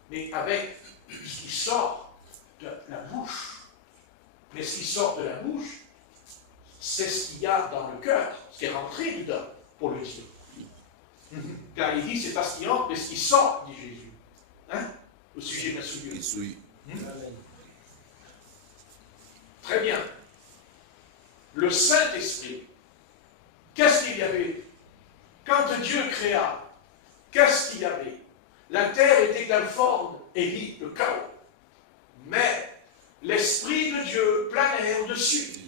mais avec ce qui sort de la bouche. Mais ce qui sort de la bouche, c'est ce qu'il y a dans le cœur, ce qui est rentré dedans, pour le dire. Car il dit, c'est pas ce qui entre, mais ce qui sort, dit Jésus. Hein? Au sujet de la souillure. Très bien. Le Saint-Esprit, qu'est-ce qu'il y avait? Quand Dieu créa, qu'est-ce qu'il y avait? La terre était informe et vit le chaos. Mais l'Esprit de Dieu planait au-dessus.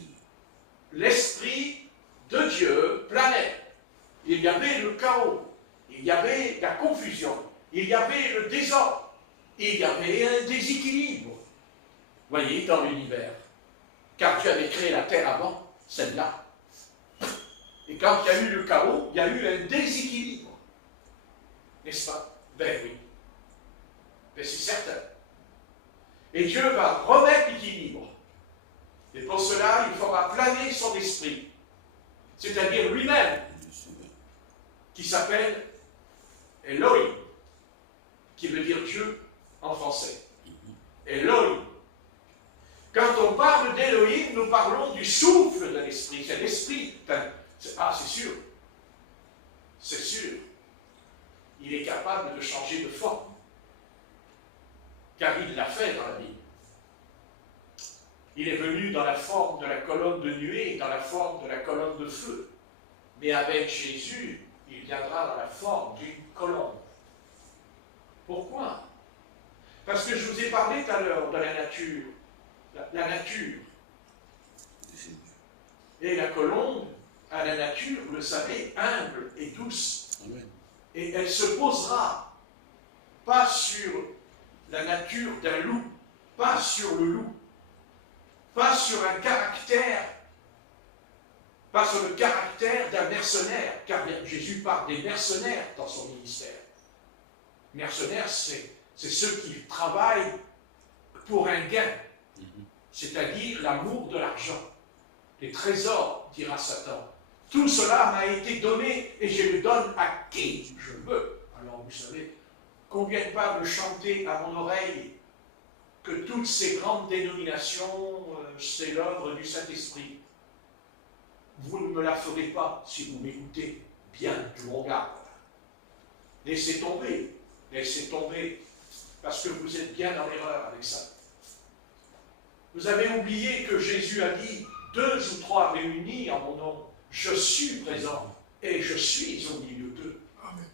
L'Esprit de Dieu planait. Il y avait le chaos. Il y avait la confusion. Il y avait le désordre. Il y avait un déséquilibre. Voyez, dans l'univers. Car Dieu avait créé la terre avant, celle-là. Et quand il y a eu le chaos, il y a eu un déséquilibre. N'est-ce pas? Ben oui. Ben c'est certain. Et Dieu va remettre l'équilibre. Et pour cela, il fera planer son esprit. C'est-à-dire lui-même, qui s'appelle Elohim, qui veut dire Dieu en français. Elohim. Quand on parle d'Elohim, nous parlons du souffle de l'esprit. C'est l'esprit. Enfin, c'est sûr. C'est sûr. Il est capable de changer de forme. Car il l'a fait dans la Bible. Il est venu dans la forme de la colonne de nuée, dans la forme de la colonne de feu. Mais avec Jésus, il viendra dans la forme d'une colombe. Pourquoi? Parce que je vous ai parlé tout à l'heure de la nature. La nature. Et la colombe, à la nature, vous le savez, humble et douce. Amen. Et elle se posera pas sur la nature d'un loup, pas sur le loup, pas sur un caractère, pas sur le caractère d'un mercenaire, car Jésus parle des mercenaires dans son ministère. Mercenaires, c'est ceux qui travaillent pour un gain, c'est-à-dire l'amour de l'argent. Les trésors, dira Satan, Tout cela m'a été donné et je le donne à qui je veux. Alors vous savez, combien de pas me chanter à mon oreille que toutes ces grandes dénominations, c'est l'œuvre du Saint-Esprit. Vous ne me la ferez pas si vous m'écoutez bien, je vous regarde. Laissez tomber, parce que vous êtes bien dans l'erreur avec ça. Vous avez oublié que Jésus a dit, 2 ou 3 réunis en mon nom, je suis présent et je suis au milieu d'eux. Amen.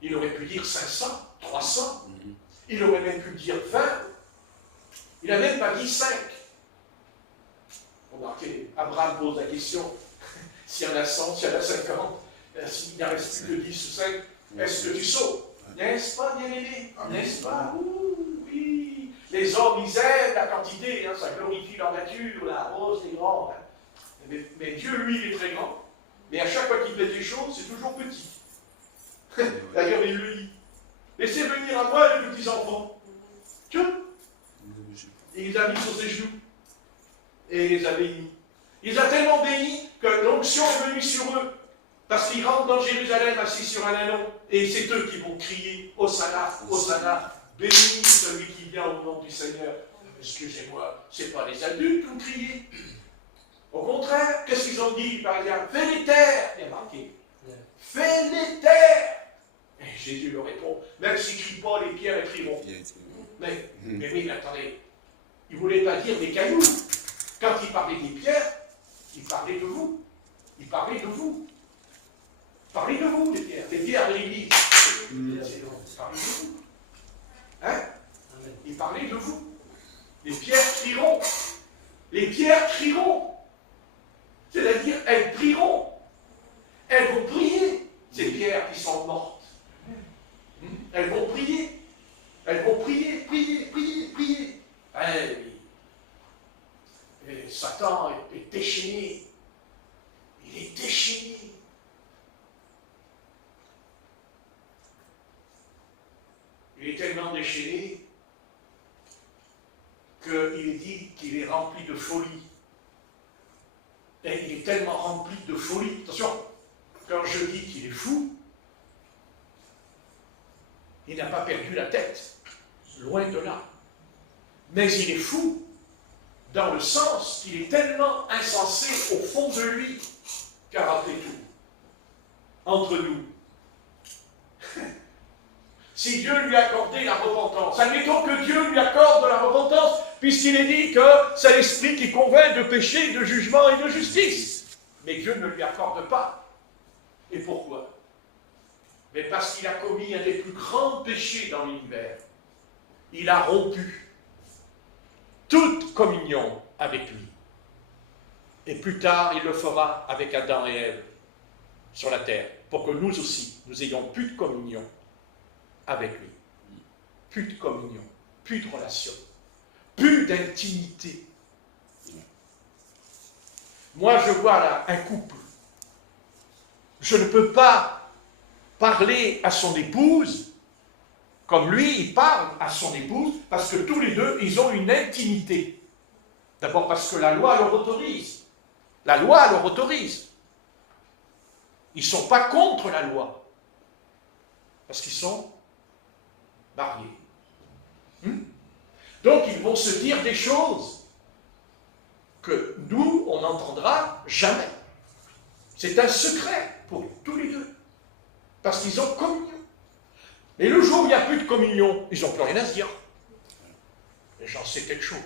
Il aurait pu dire 500, 300, il aurait même pu dire 20, il n'a même pas dit 5. Remarquez, Abraham pose la question, s'il y en a 100, s'il y en a 50, s'il n'y en reste plus que 10 ou 5, est-ce que tu sautes? N'est-ce pas, bien-aimé? N'est-ce pas? Oui. Les hommes, ils aiment la quantité, hein, ça glorifie leur nature, la rose, les grands. Hein. Mais Dieu, lui, il est très grand. Mais à chaque fois qu'il fait des choses, c'est toujours petit. D'ailleurs, il le dit. Laissez venir à moi les petits enfants. Tiens. Et il les a mis sur ses genoux. Et il les a bénis. Il les a tellement bénis que l'onction est venue sur eux. Parce qu'ils rentrent dans Jérusalem assis sur un ânon. Et c'est eux qui vont crier Hosanna, Hosanna, béni celui qui vient au nom du Seigneur. Excusez-moi, ce n'est pas les adultes qui ont crié. Au contraire, qu'est-ce qu'ils ont dit, par exemple? Fais les terres, il y a marqué. Fais les terres. Et Jésus leur répond, même s'ils ne crient pas, les pierres elles crieront. Mais oui, mais attendez, il ne voulait pas dire des cailloux. Quand il parlait des pierres, il parlait de vous. Il parlait de vous. Parlez de vous, les pierres de l'église. Parlez de vous. Hein? Il parlait de vous. Les pierres crieront. Les pierres crieront. C'est-à-dire, elles prieront. Elles vont prier, ces pierres qui sont mortes. Elles vont prier. Elles vont prier, prier, prier, prier. Et Satan est déchaîné. Il est déchaîné. Il est tellement déchaîné qu'il est dit qu'il est rempli de folie. Et il est tellement rempli de folie. Attention, quand je dis qu'il est fou, il n'a pas perdu la tête. Loin de là. Mais il est fou dans le sens qu'il est tellement insensé au fond de lui, car après tout, entre nous, si Dieu lui a accordé la repentance, admettons que Dieu lui accorde la repentance, puisqu'il est dit que c'est l'Esprit qui convainc de péché, de jugement et de justice. Mais Dieu ne lui accorde pas. Et pourquoi? Mais parce qu'il a commis un des plus grands péchés dans l'univers. Il a rompu toute communion avec lui. Et plus tard, il le fera avec Adam et Ève sur la terre, pour que nous aussi, nous ayons plus de communion avec lui. Plus de communion, plus de relation, plus d'intimité. Moi, je vois là un couple. Je ne peux pas parler à son épouse comme lui, il parle à son épouse, parce que tous les deux, ils ont une intimité. D'abord parce que la loi leur autorise. La loi leur autorise. Ils ne sont pas contre la loi. Parce qu'ils sont mariés. Donc, ils vont se dire des choses que nous, on n'entendra jamais. C'est un secret pour tous les deux. Parce qu'ils ont communion. Et le jour où il n'y a plus de communion, ils n'ont plus rien à se dire. Et j'en sais quelque chose.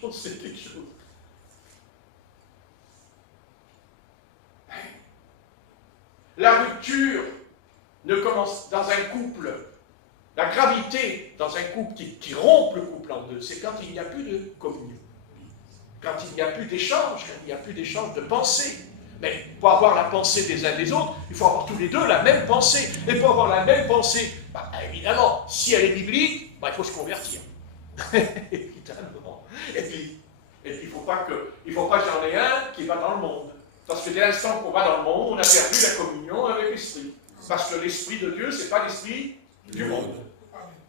J'en sais quelque chose. La rupture ne commence dans un couple. La gravité dans un couple qui rompt le couple en deux, c'est quand il n'y a plus de communion. Quand il n'y a plus d'échange, quand il n'y a plus d'échange de pensée. Mais pour avoir la pensée des uns des autres, il faut avoir tous les deux la même pensée. Et pour avoir la même pensée, évidemment, si elle est biblique, il faut se convertir. Évidemment. Et puis il ne faut pas qu'il y en ait un qui va dans le monde. Parce que dès l'instant qu'on va dans le monde, on a perdu la communion avec l'Esprit. Parce que l'Esprit de Dieu, ce n'est pas l'Esprit du monde.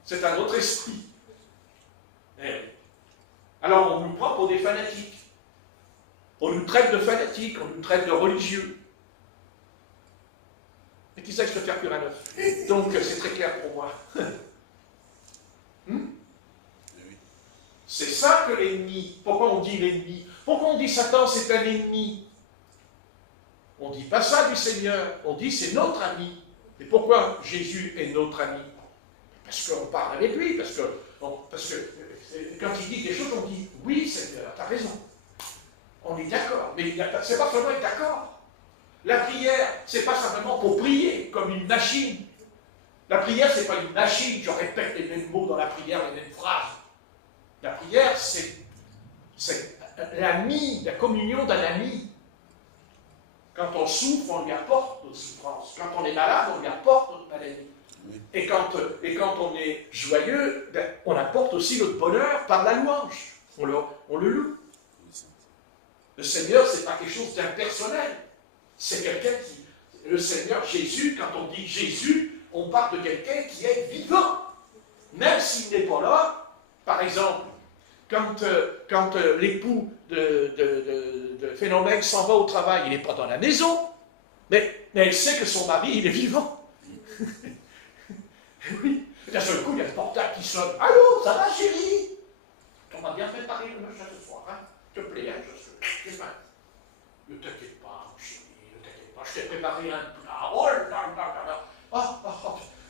C'est un autre esprit. Alors on nous prend pour des fanatiques. On nous traite de fanatiques, on nous traite de religieux. Et qui sait que je peux faire cuire un œuf? Donc, c'est très clair pour moi. C'est ça que l'ennemi. Pourquoi on dit l'ennemi? Pourquoi on dit Satan, c'est un ennemi? On ne dit pas ça du Seigneur. On dit c'est notre ami. Et pourquoi Jésus est notre ami? Parce qu'on parle avec lui. Parce que quand il dit quelque chose, on dit oui, Seigneur, tu as raison. On est d'accord. Mais c'est pas seulement être d'accord. La prière, c'est pas simplement pour prier comme une machine. La prière, c'est pas une machine. Je répète les mêmes mots dans la prière, les mêmes phrases. La prière, c'est l'ami, la communion d'un ami. Quand on souffre, on lui apporte notre souffrance. Quand on est malade, on lui apporte notre maladie. Oui. Et quand on est joyeux, on apporte aussi notre bonheur par la louange. On le loue. Le Seigneur, ce n'est pas quelque chose d'impersonnel. C'est quelqu'un qui... Le Seigneur Jésus, quand on dit Jésus, on parle de quelqu'un qui est vivant. Même s'il n'est pas là, par exemple, quand l'époux de Phénomène s'en va au travail, il n'est pas dans la maison, mais elle sait que son mari, il est vivant. Oui, d'un seul coup, il y a le portable qui sonne. Allô, ça va, chérie? On m'a bien préparé le machin ce soir, hein? S'il te plaît, hein, ne t'inquiète pas, chérie, ne t'inquiète pas, je t'ai préparé un plat. Oh là là là là.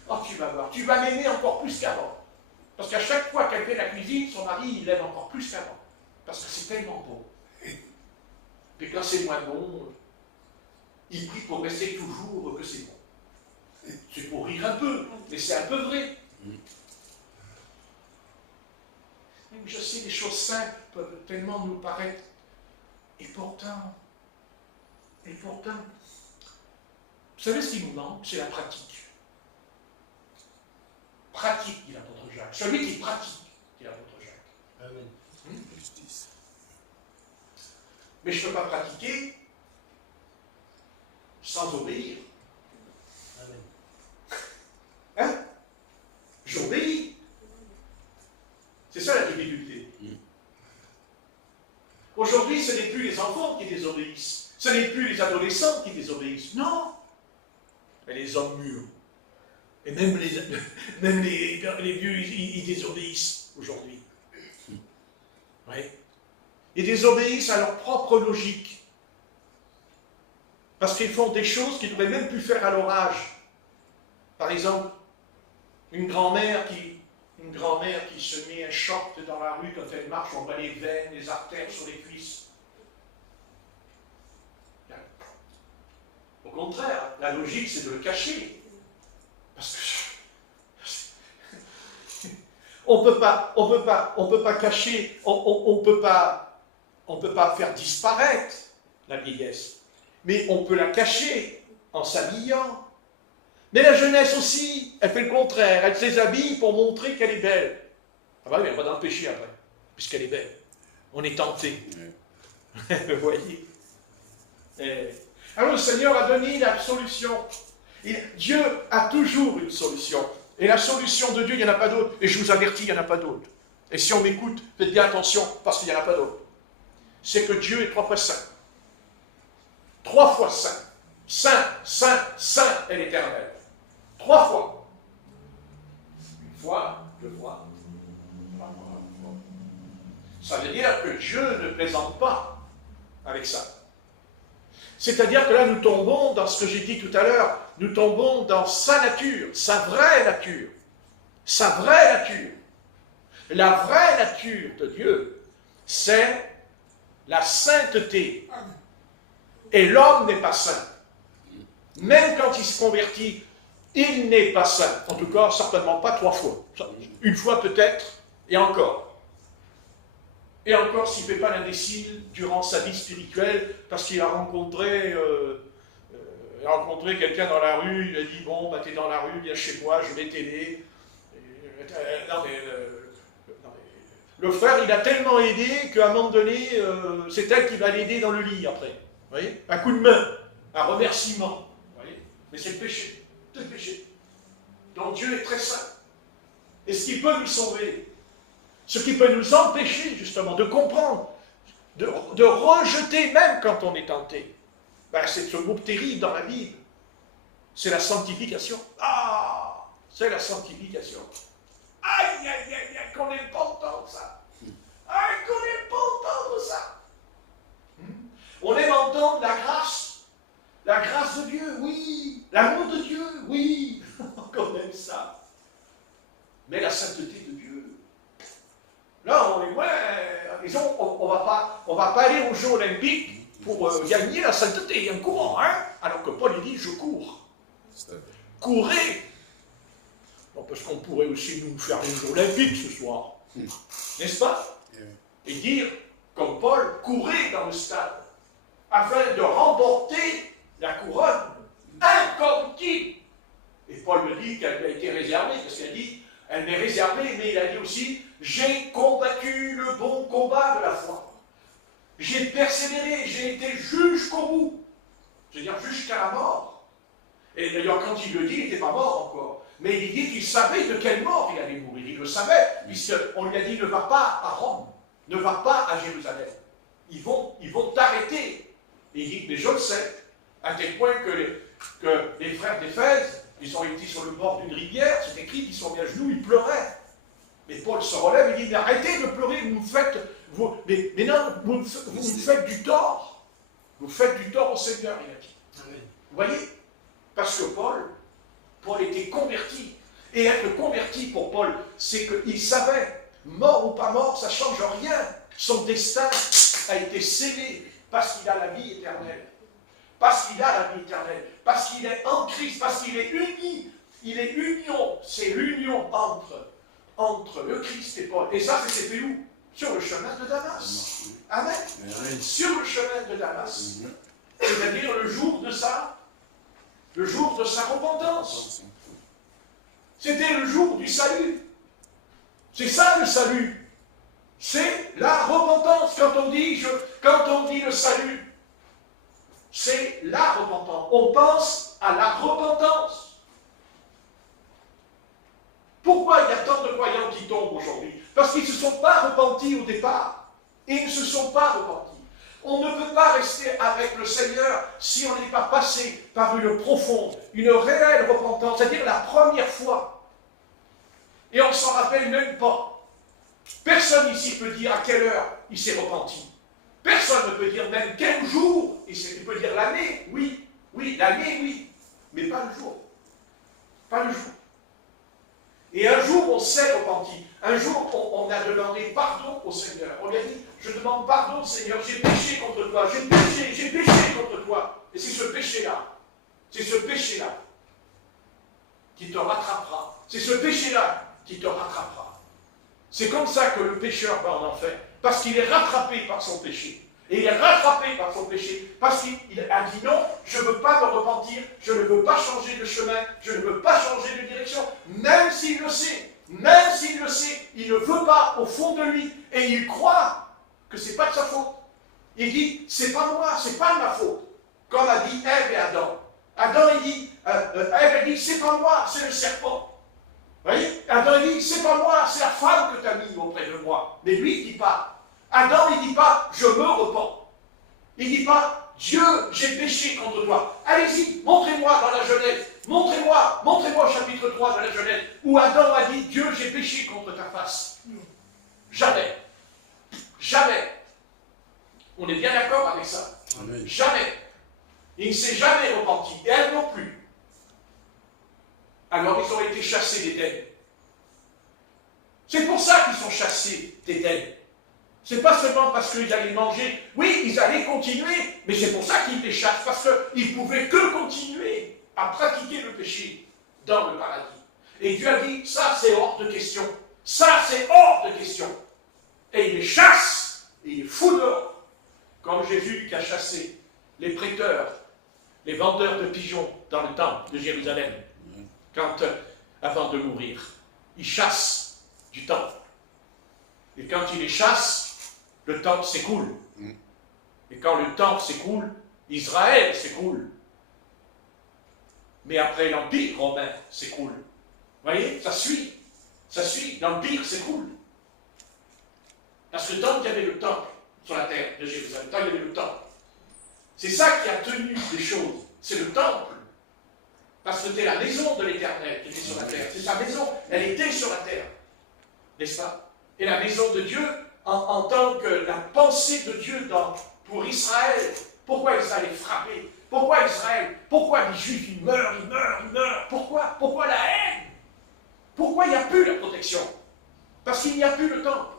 Oh, tu vas voir, tu vas m'aimer encore plus qu'avant. Parce qu'à chaque fois qu'elle fait la cuisine, son mari, il l'aime encore plus qu'avant. Parce que c'est tellement beau. Et quand c'est moins bon, il prie pour rester toujours que c'est bon. C'est pour rire un peu, mais c'est un peu vrai. Je sais, les choses simples peuvent tellement nous paraître. Et pourtant, vous savez ce qui nous manque? C'est la pratique. Pratique, dit l'apôtre Jacques. Celui qui pratique, dit l'apôtre Jacques. Amen. Mais je ne peux pas pratiquer sans obéir. Amen. Hein? J'obéis. C'est ça la difficulté. Aujourd'hui, ce n'est plus les enfants qui désobéissent. Ce n'est plus les adolescents qui désobéissent. Non. Mais les hommes mûrs. Et même les vieux, ils désobéissent aujourd'hui. Oui. Ils désobéissent à leur propre logique. Parce qu'ils font des choses qu'ils n'auraient même pu faire à leur âge. Par exemple, une grand-mère qui se met un short dans la rue quand elle marche, on voit les veines, les artères sur les cuisses. Au contraire, la logique, c'est de le cacher. Parce que on peut pas cacher, on peut pas faire disparaître la vieillesse, mais on peut la cacher en s'habillant. Mais la jeunesse aussi, elle fait le contraire, elle se déshabille pour montrer qu'elle est belle. Ah bah oui, elle va dans le péché après, puisqu'elle est belle. On est tenté. Vous voyez. Alors le Seigneur a donné la solution. Dieu a toujours une solution. Et la solution de Dieu, il n'y en a pas d'autre. Et je vous avertis, il n'y en a pas d'autre. Et si on m'écoute, faites bien attention, parce qu'il n'y en a pas d'autre. C'est que Dieu est 3 fois saint. 3 fois saint. Saint, saint, saint est l'Éternel. 3 fois. Une fois, 2 fois. 3 fois. Ça veut dire que Dieu ne plaisante pas avec ça. C'est-à-dire que là, nous tombons dans ce que j'ai dit tout à l'heure, nous tombons dans sa nature, sa vraie nature. Sa vraie nature. La vraie nature de Dieu, c'est la sainteté. Et l'homme n'est pas saint. Même quand il se convertit, il n'est pas saint. En tout cas, certainement pas 3 fois. Une fois peut-être, et encore. Et encore s'il ne fait pas l'imbécile durant sa vie spirituelle, parce qu'il a rencontré quelqu'un dans la rue, il a dit, bon, bah, t'es dans la rue, viens chez moi, je vais t'aider. Le frère, il a tellement aidé qu'à un moment donné, c'est elle qui va l'aider dans le lit après. Vous voyez? Un coup de main, un remerciement. Vous voyez? Mais c'est le péché. C'est le péché. Donc Dieu est très saint. Et ce qui peut nous sauver, ce qui peut nous empêcher justement de comprendre, de rejeter même quand on est tenté. Ben, c'est ce mot terrible dans la Bible. C'est la sanctification. Ah, c'est la sanctification. Aïe, aïe, aïe, aïe, qu'on n'aime pas entendre ça. Aïe, qu'on n'aime pas entendre ça. On aime entendre la grâce. La grâce de Dieu, oui. L'amour de Dieu, oui. Qu'on aime ça. Mais la sainteté de Dieu. Là, on est moins. Disons, on va pas aller aux Jeux Olympiques pour gagner la sainteté. Un courant, hein. Alors que Paul, il dit, je cours. Courez. Bon, parce qu'on pourrait aussi nous faire les Jeux Olympiques ce soir. N'est-ce pas? Et dire, comme Paul, courez dans le stade, afin de remporter la couronne incorruptible. Et Paul me dit qu'elle a été réservée, parce qu'elle dit, elle m'est réservée, mais il a dit aussi, j'ai combattu le bon combat de la foi. J'ai persévéré, j'ai été jusqu'au bout. C'est-à-dire jusqu'à la mort. Et d'ailleurs, quand il le dit, il n'était pas mort encore. Mais il dit qu'il savait de quelle mort il allait mourir. Il le savait, puisqu'on lui a dit, ne va pas à Rome, ne va pas à Jérusalem. Ils vont t'arrêter. Et il dit, mais je le sais, à tel point que les frères d'Éphèse, ils ont été sur le bord d'une rivière, c'est écrit qu'ils sont mis à genoux, ils pleuraient. Mais Paul se relève et dit, mais arrêtez de pleurer, vous me faites, mais non, vous me faites du tort. Vous faites du tort au Seigneur, il a dit. Amen. Vous voyez? Parce que Paul était converti. Et être converti pour Paul, c'est qu'il savait, mort ou pas mort, ça ne change rien. Son destin a été scellé parce qu'il a la vie éternelle. Parce qu'il a la vie éternelle. Parce qu'il est en Christ. Parce qu'il est uni. Il est union. C'est l'union entre le Christ et Paul. Et ça, c'est fait où? Sur le chemin de Damas. Amen. Amen. Sur le chemin de Damas. C'est-à-dire le jour de sa repentance. C'était le jour du salut. C'est ça le salut. C'est la repentance. Quand on dit le salut, c'est la repentance. On pense à la repentance. Pourquoi il y a tant de croyants qui tombent aujourd'hui? Parce qu'ils ne se sont pas repentis au départ. Ils ne se sont pas repentis. On ne peut pas rester avec le Seigneur si on n'est pas passé par une profonde, une réelle repentance, c'est-à-dire la première fois. Et on ne s'en rappelle même pas. Personne ici peut dire à quelle heure il s'est repenti. Personne ne peut dire même quel jour. Il peut dire l'année, oui, l'année, oui, mais pas le jour. Pas le jour. Et un jour, on s'est repenti. Un jour, on a demandé pardon au Seigneur. On lui a dit, je demande pardon, Seigneur, j'ai péché contre toi, j'ai péché contre toi. Et c'est ce péché-là qui te rattrapera. C'est ce péché-là qui te rattrapera. C'est comme ça que le pécheur va en enfer. Parce qu'il est rattrapé par son péché. Et il est rattrapé par son péché. Parce qu'il a dit non, je ne veux pas me repentir, je ne veux pas changer de chemin, je ne veux pas changer de direction. Même s'il le sait, il ne veut pas au fond de lui. Et il croit que ce n'est pas de sa faute. Il dit, c'est pas moi, c'est pas de ma faute. Comme a dit Ève et Adam. Ève dit, c'est pas moi, c'est le serpent. Vous voyez? Adam dit, c'est pas moi, c'est la femme que tu as mis auprès de moi. Mais lui, il ne dit pas. Adam, il ne dit pas, je me repens. Il ne dit pas, Dieu, j'ai péché contre toi. Allez-y, montrez-moi dans la Genèse. Montrez-moi au chapitre 3 de la Genèse, où Adam a dit, Dieu, j'ai péché contre ta face. Jamais. On est bien d'accord avec ça? Amen. Jamais. Il ne s'est jamais repenti. Et elle non plus. Alors ils ont été chassés d'Éden. C'est pour ça qu'ils sont chassés d'Éden. C'est pas seulement parce qu'ils allaient manger. Oui, ils allaient continuer, mais c'est pour ça qu'ils les chassent, parce qu'ils ne pouvaient que continuer à pratiquer le péché dans le paradis. Et Dieu a dit, ça c'est hors de question. Ça c'est hors de question. Et il les chasse, et il les fout dehors. Comme Jésus qui a chassé les prêteurs, les vendeurs de pigeons dans le temple de Jérusalem. Avant de mourir, il chasse du temple. Et quand il les chasse, le temple s'écroule. Et quand le temple s'écroule, Israël s'écroule. Mais après, l'Empire romain s'écroule. Vous voyez, ça suit, l'Empire s'écroule. Parce que tant qu'il y avait le temple, sur la terre de Jérusalem. Tant il y avait le temple. C'est ça qui a tenu les choses. C'est le temple. Parce que c'était la maison de l'Éternel qui était sur la terre. C'est sa maison. Elle était sur la terre. N'est-ce pas? Et la maison de Dieu, en tant que la pensée de Dieu pour Israël. Pourquoi Israël est frappé? Pourquoi Israël? Pourquoi les Juifs, ils meurent? Pourquoi la haine? Pourquoi il n'y a plus la protection? Parce qu'il n'y a plus le temple.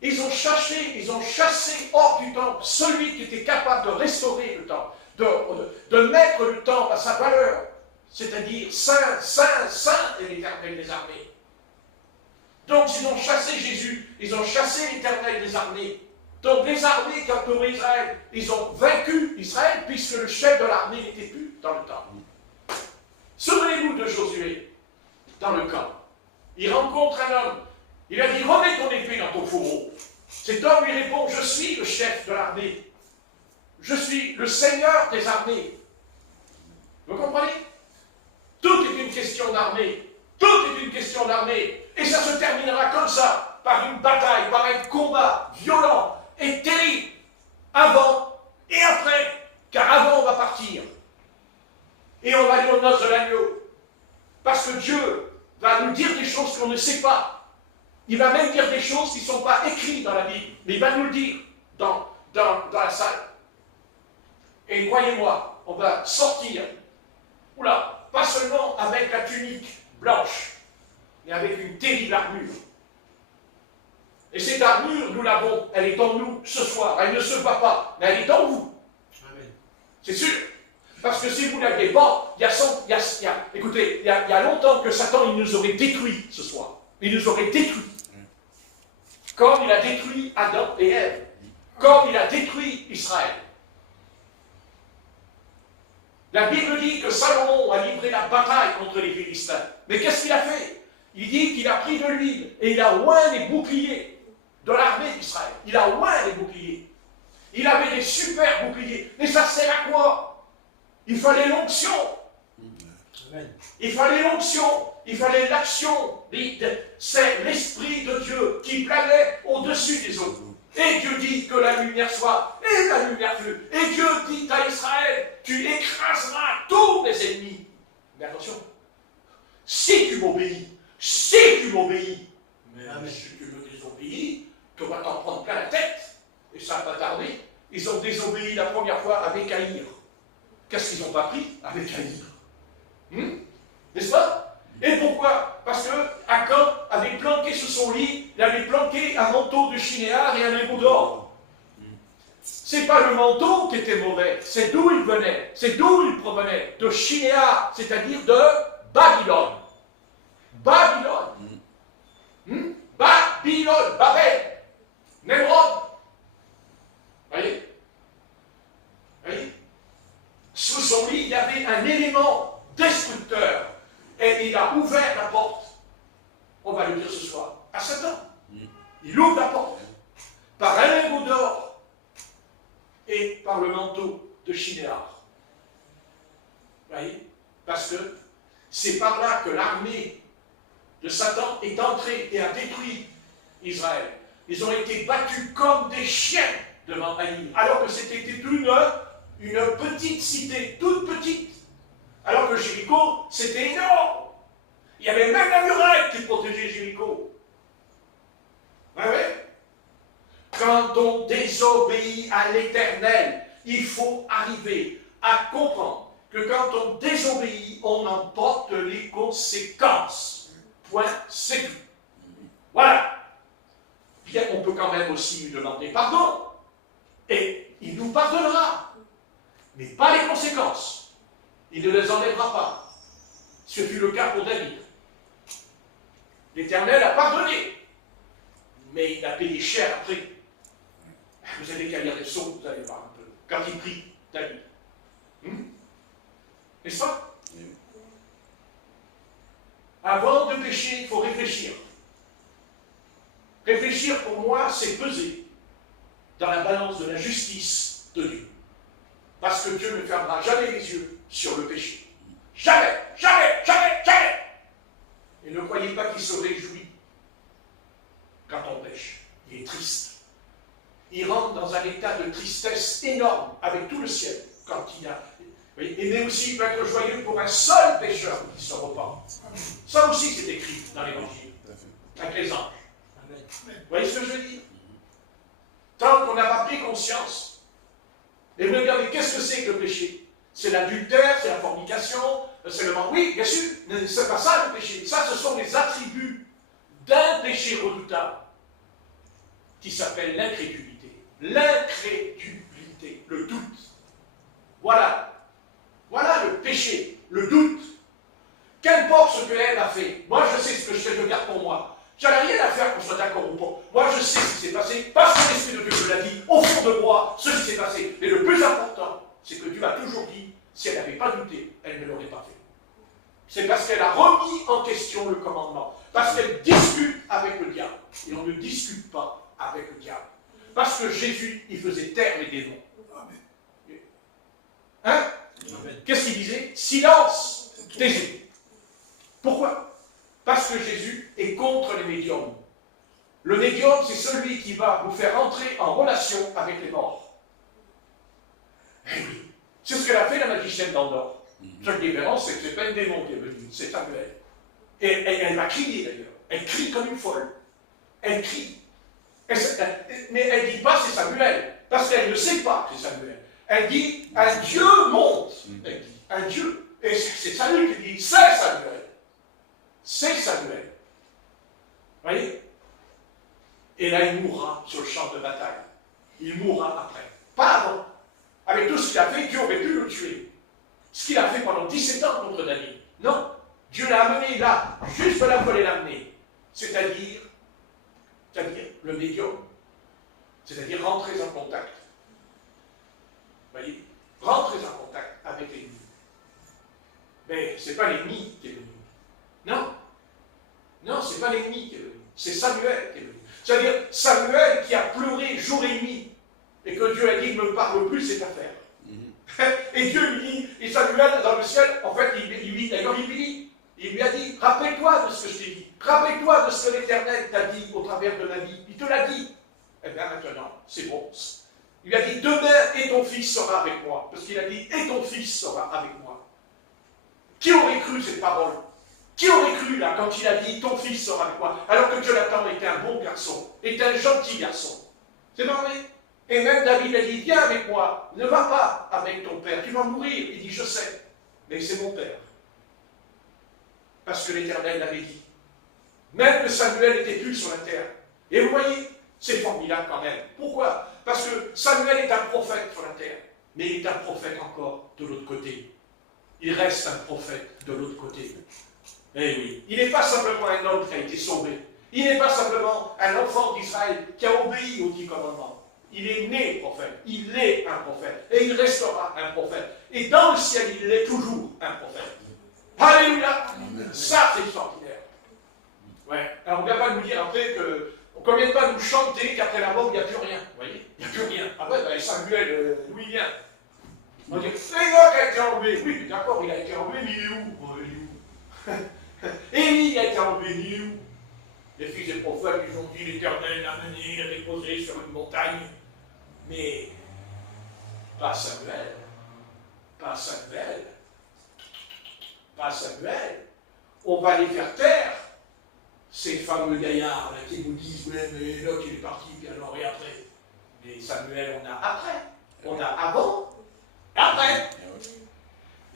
Ils ont chassé hors du temple celui qui était capable de restaurer le temple, de mettre le temple à sa valeur, c'est-à-dire saint, saint, saint est l'Éternel des armées. Donc ils ont chassé Jésus, ils ont chassé l'Éternel des armées. Donc les armées qui entouraient Israël, ils ont vaincu Israël puisque le chef de l'armée n'était plus dans le temple. Souvenez-vous de Josué, dans le camp. Il rencontre un homme. Il a dit, remets ton épée dans ton fourreau. Cet homme lui répond, je suis le chef de l'armée. Je suis le seigneur des armées. Vous comprenez? Tout est une question d'armée. Tout est une question d'armée. Et ça se terminera comme ça, par une bataille, par un combat violent et terrible, avant et après. Car avant, on va partir. Et on va aller aux noces de l'agneau. Parce que Dieu va nous dire des choses qu'on ne sait pas. Il va même dire des choses qui ne sont pas écrites dans la Bible, mais il va nous le dire dans la salle. Et croyez-moi, on va sortir, oula, pas seulement avec la tunique blanche, mais avec une terrible armure. Et cette armure, nous l'avons, elle est en nous ce soir, elle ne se voit pas, mais elle est en vous. Amen. C'est sûr. Parce que si vous ne l'aviez pas, écoutez, il y a longtemps que Satan, il nous aurait détruits ce soir. Il nous aurait détruits. Comme il a détruit Adam et Ève. Comme il a détruit Israël. La Bible dit que Salomon a livré la bataille contre les Philistins. Mais qu'est-ce qu'il a fait? Il dit qu'il a pris de l'huile et il a oint les boucliers de l'armée d'Israël. Il a oint les boucliers. Il avait des super boucliers. Mais ça sert à quoi? Il fallait l'onction. Il fallait l'onction. Il fallait l'action. C'est l'Esprit de Dieu qui planait au-dessus des eaux. Et Dieu dit que la lumière soit, et la lumière fut. Et Dieu dit à Israël, tu écraseras tous les ennemis. Mais attention, si tu m'obéis, mais si tu me désobéis, tu vas t'en prendre plein la tête. Et ça va pas tarder. Ils ont désobéi la première fois avec Haïr. Qu'est-ce qu'ils n'ont pas pris avec Haïr? N'est-ce pas? Et pourquoi? Parce que Acab avait planqué sur son lit, il avait planqué un manteau de chinéar et un lingot d'or. C'est pas le manteau qui était mauvais, c'est d'où il venait, c'est d'où il provenait, de Chinéar, c'est-à-dire de Babylone. Babylone. Babylone, Babel, Némrod. Voyez? Sous son lit, il y avait un élément destructeur. Et il a ouvert la porte. On va le dire ce soir. À Satan. Il ouvre la porte. Par un lingot d'or. Et par le manteau de Chinéar. Vous voyez? Parce que c'est par là que l'armée de Satan est entrée et a détruit Israël. Ils ont été battus comme des chiens devant Haïr. Alors que c'était une petite cité, toute petite. Alors que Jéricho, c'était énorme. Il y avait même la muraille qui protégeait Jéricho. Oui. Quand on désobéit à l'Éternel, il faut arriver à comprendre que quand on désobéit, on en porte les conséquences. Point, c'est tout. Voilà. Bien, on peut quand même aussi lui demander pardon. Et il nous pardonnera. Mais pas les conséquences. Il ne les enlèvera pas. Ce fut le cas pour David. L'Éternel a pardonné, mais il a payé cher après. Vous avez qu'à lire les psaumes, vous allez voir un peu. Quand il prie, David. N'est-ce pas? Avant de pécher, il faut réfléchir. Réfléchir, pour moi, c'est peser dans la balance de la justice de Dieu. Parce que Dieu ne fermera jamais les yeux sur le péché. Jamais, jamais, jamais, jamais. Et ne croyez pas qu'il se réjouit quand on pêche. Il est triste. il rentre dans un état de tristesse énorme avec tout le ciel quand il a. Oui, mais aussi il peut être joyeux pour un seul pécheur qui se repent. Ça aussi c'est écrit dans l'Évangile, avec les anges. Vous voyez ce que je veux dire? Tant qu'on n'a pas pris conscience. Et vous me direz, mais qu'est-ce que c'est que le péché? C'est l'adultère, c'est la fornication, c'est le mensonge. Oui, bien sûr, c'est pas ça le péché. Ça, ce sont les attributs d'un péché redoutable qui s'appelle l'incrédulité. L'incrédulité, le doute. Voilà. Voilà le péché, le doute. Qu'importe ce que elle a fait. Moi, je sais ce que je fais, je garde pour moi. J'en ai rien à faire qu'on soit d'accord ou pas. Moi, je sais ce qui s'est passé, parce que l'Esprit de Dieu me l'a dit, au fond de moi, ce qui s'est passé. Mais le plus important, c'est que Dieu a toujours dit, si elle n'avait pas douté, elle ne l'aurait pas fait. C'est parce qu'elle a remis en question le commandement. Parce qu'elle discute avec le diable. Et on ne discute pas avec le diable. Parce que Jésus, il faisait taire les démons. Hein? Qu'est-ce qu'il disait? Silence, taisez. Pourquoi? Parce que Jésus est contre les médiums. Le médium, c'est celui qui va vous faire entrer en relation avec les morts. Eh oui, c'est ce qu'elle a fait la magicienne d'Andorre. Seule différence, c'est que ce n'est pas un démon qui est venu, c'est Samuel. Et elle va crier d'ailleurs. Elle crie comme une folle. Elle crie. Mais elle ne dit pas c'est Samuel, parce qu'elle ne sait pas que c'est Samuel. Elle dit un Dieu monte. Elle dit un Dieu. Et c'est Samuel qui dit c'est Samuel. C'est Samuel. Vous voyez? Et là, il mourra sur le champ de bataille. Il mourra après. Pas avant. Avec tout ce qu'il a fait, Dieu aurait pu le tuer. Ce qu'il a fait pendant 17 ans contre David. Non. Dieu l'a amené là, juste là où il l'a amené. C'est-à-dire le médium. C'est-à-dire rentrer en contact. Vous voyez? Rentrer en contact avec l'ennemi. Mais ce n'est pas l'ennemi qui est venu. Non. Non, ce n'est pas l'ennemi qui est venu. C'est Samuel qui est venu. C'est-à-dire Samuel qui a pleuré jour et nuit. Et que Dieu a dit, ne me parle plus cette affaire. Et Dieu lui dit, et Samuel dans le ciel, en fait, il lui a dit, rappelle-toi de ce que je t'ai dit. Rappelle-toi de ce que l'Éternel t'a dit au travers de ma vie. Il te l'a dit. Eh bien maintenant, c'est bon. Il lui a dit, demain, et ton fils sera avec moi. Parce qu'il a dit, et ton fils sera avec moi. Qui aurait cru cette parole? Qui aurait cru là, quand il a dit, ton fils sera avec moi, alors que Jonathan était un bon garçon, était un gentil garçon. C'est pas vrai? Et même David a dit, viens avec moi, ne va pas avec ton père, tu vas mourir. Il dit, je sais, mais c'est mon père. Parce que l'Éternel l'avait dit. Même que Samuel n'était plus sur la terre. Et vous voyez, c'est formidable quand même. Pourquoi? Parce que Samuel est un prophète sur la terre, mais il est un prophète encore de l'autre côté. Il reste un prophète de l'autre côté. Eh oui, il n'est pas simplement un homme qui a été sauvé. Il n'est pas simplement un enfant d'Israël qui a obéi aux 10 commandements. Il est né prophète, il est un prophète, et il restera un prophète. Et dans le ciel, il est toujours un prophète. Alléluia! Ça, c'est extraordinaire. Ouais. Alors, on ne vient pas nous dire après que, on ne vient pas nous chanter qu'après la mort, il n'y a plus rien. Vous voyez? Il n'y a plus rien. Après, ben, Samuel, d'où il vient? On va dire, Enoch a été enlevé. Oui, d'accord, il a été enlevé, mais il est où? Oh, il est où? Élie a été enlevé, il est où? Les fils des prophètes, ils ont dit, l'Éternel l'a amené, il l'a déposé sur une montagne. Mais, pas Samuel. Pas Samuel. Pas Samuel. On va les faire taire. Ces fameux gaillards là, qui nous disent, ouais, mais Enoch il est parti, puis alors et après. Mais Samuel, on a après. On a avant. Après.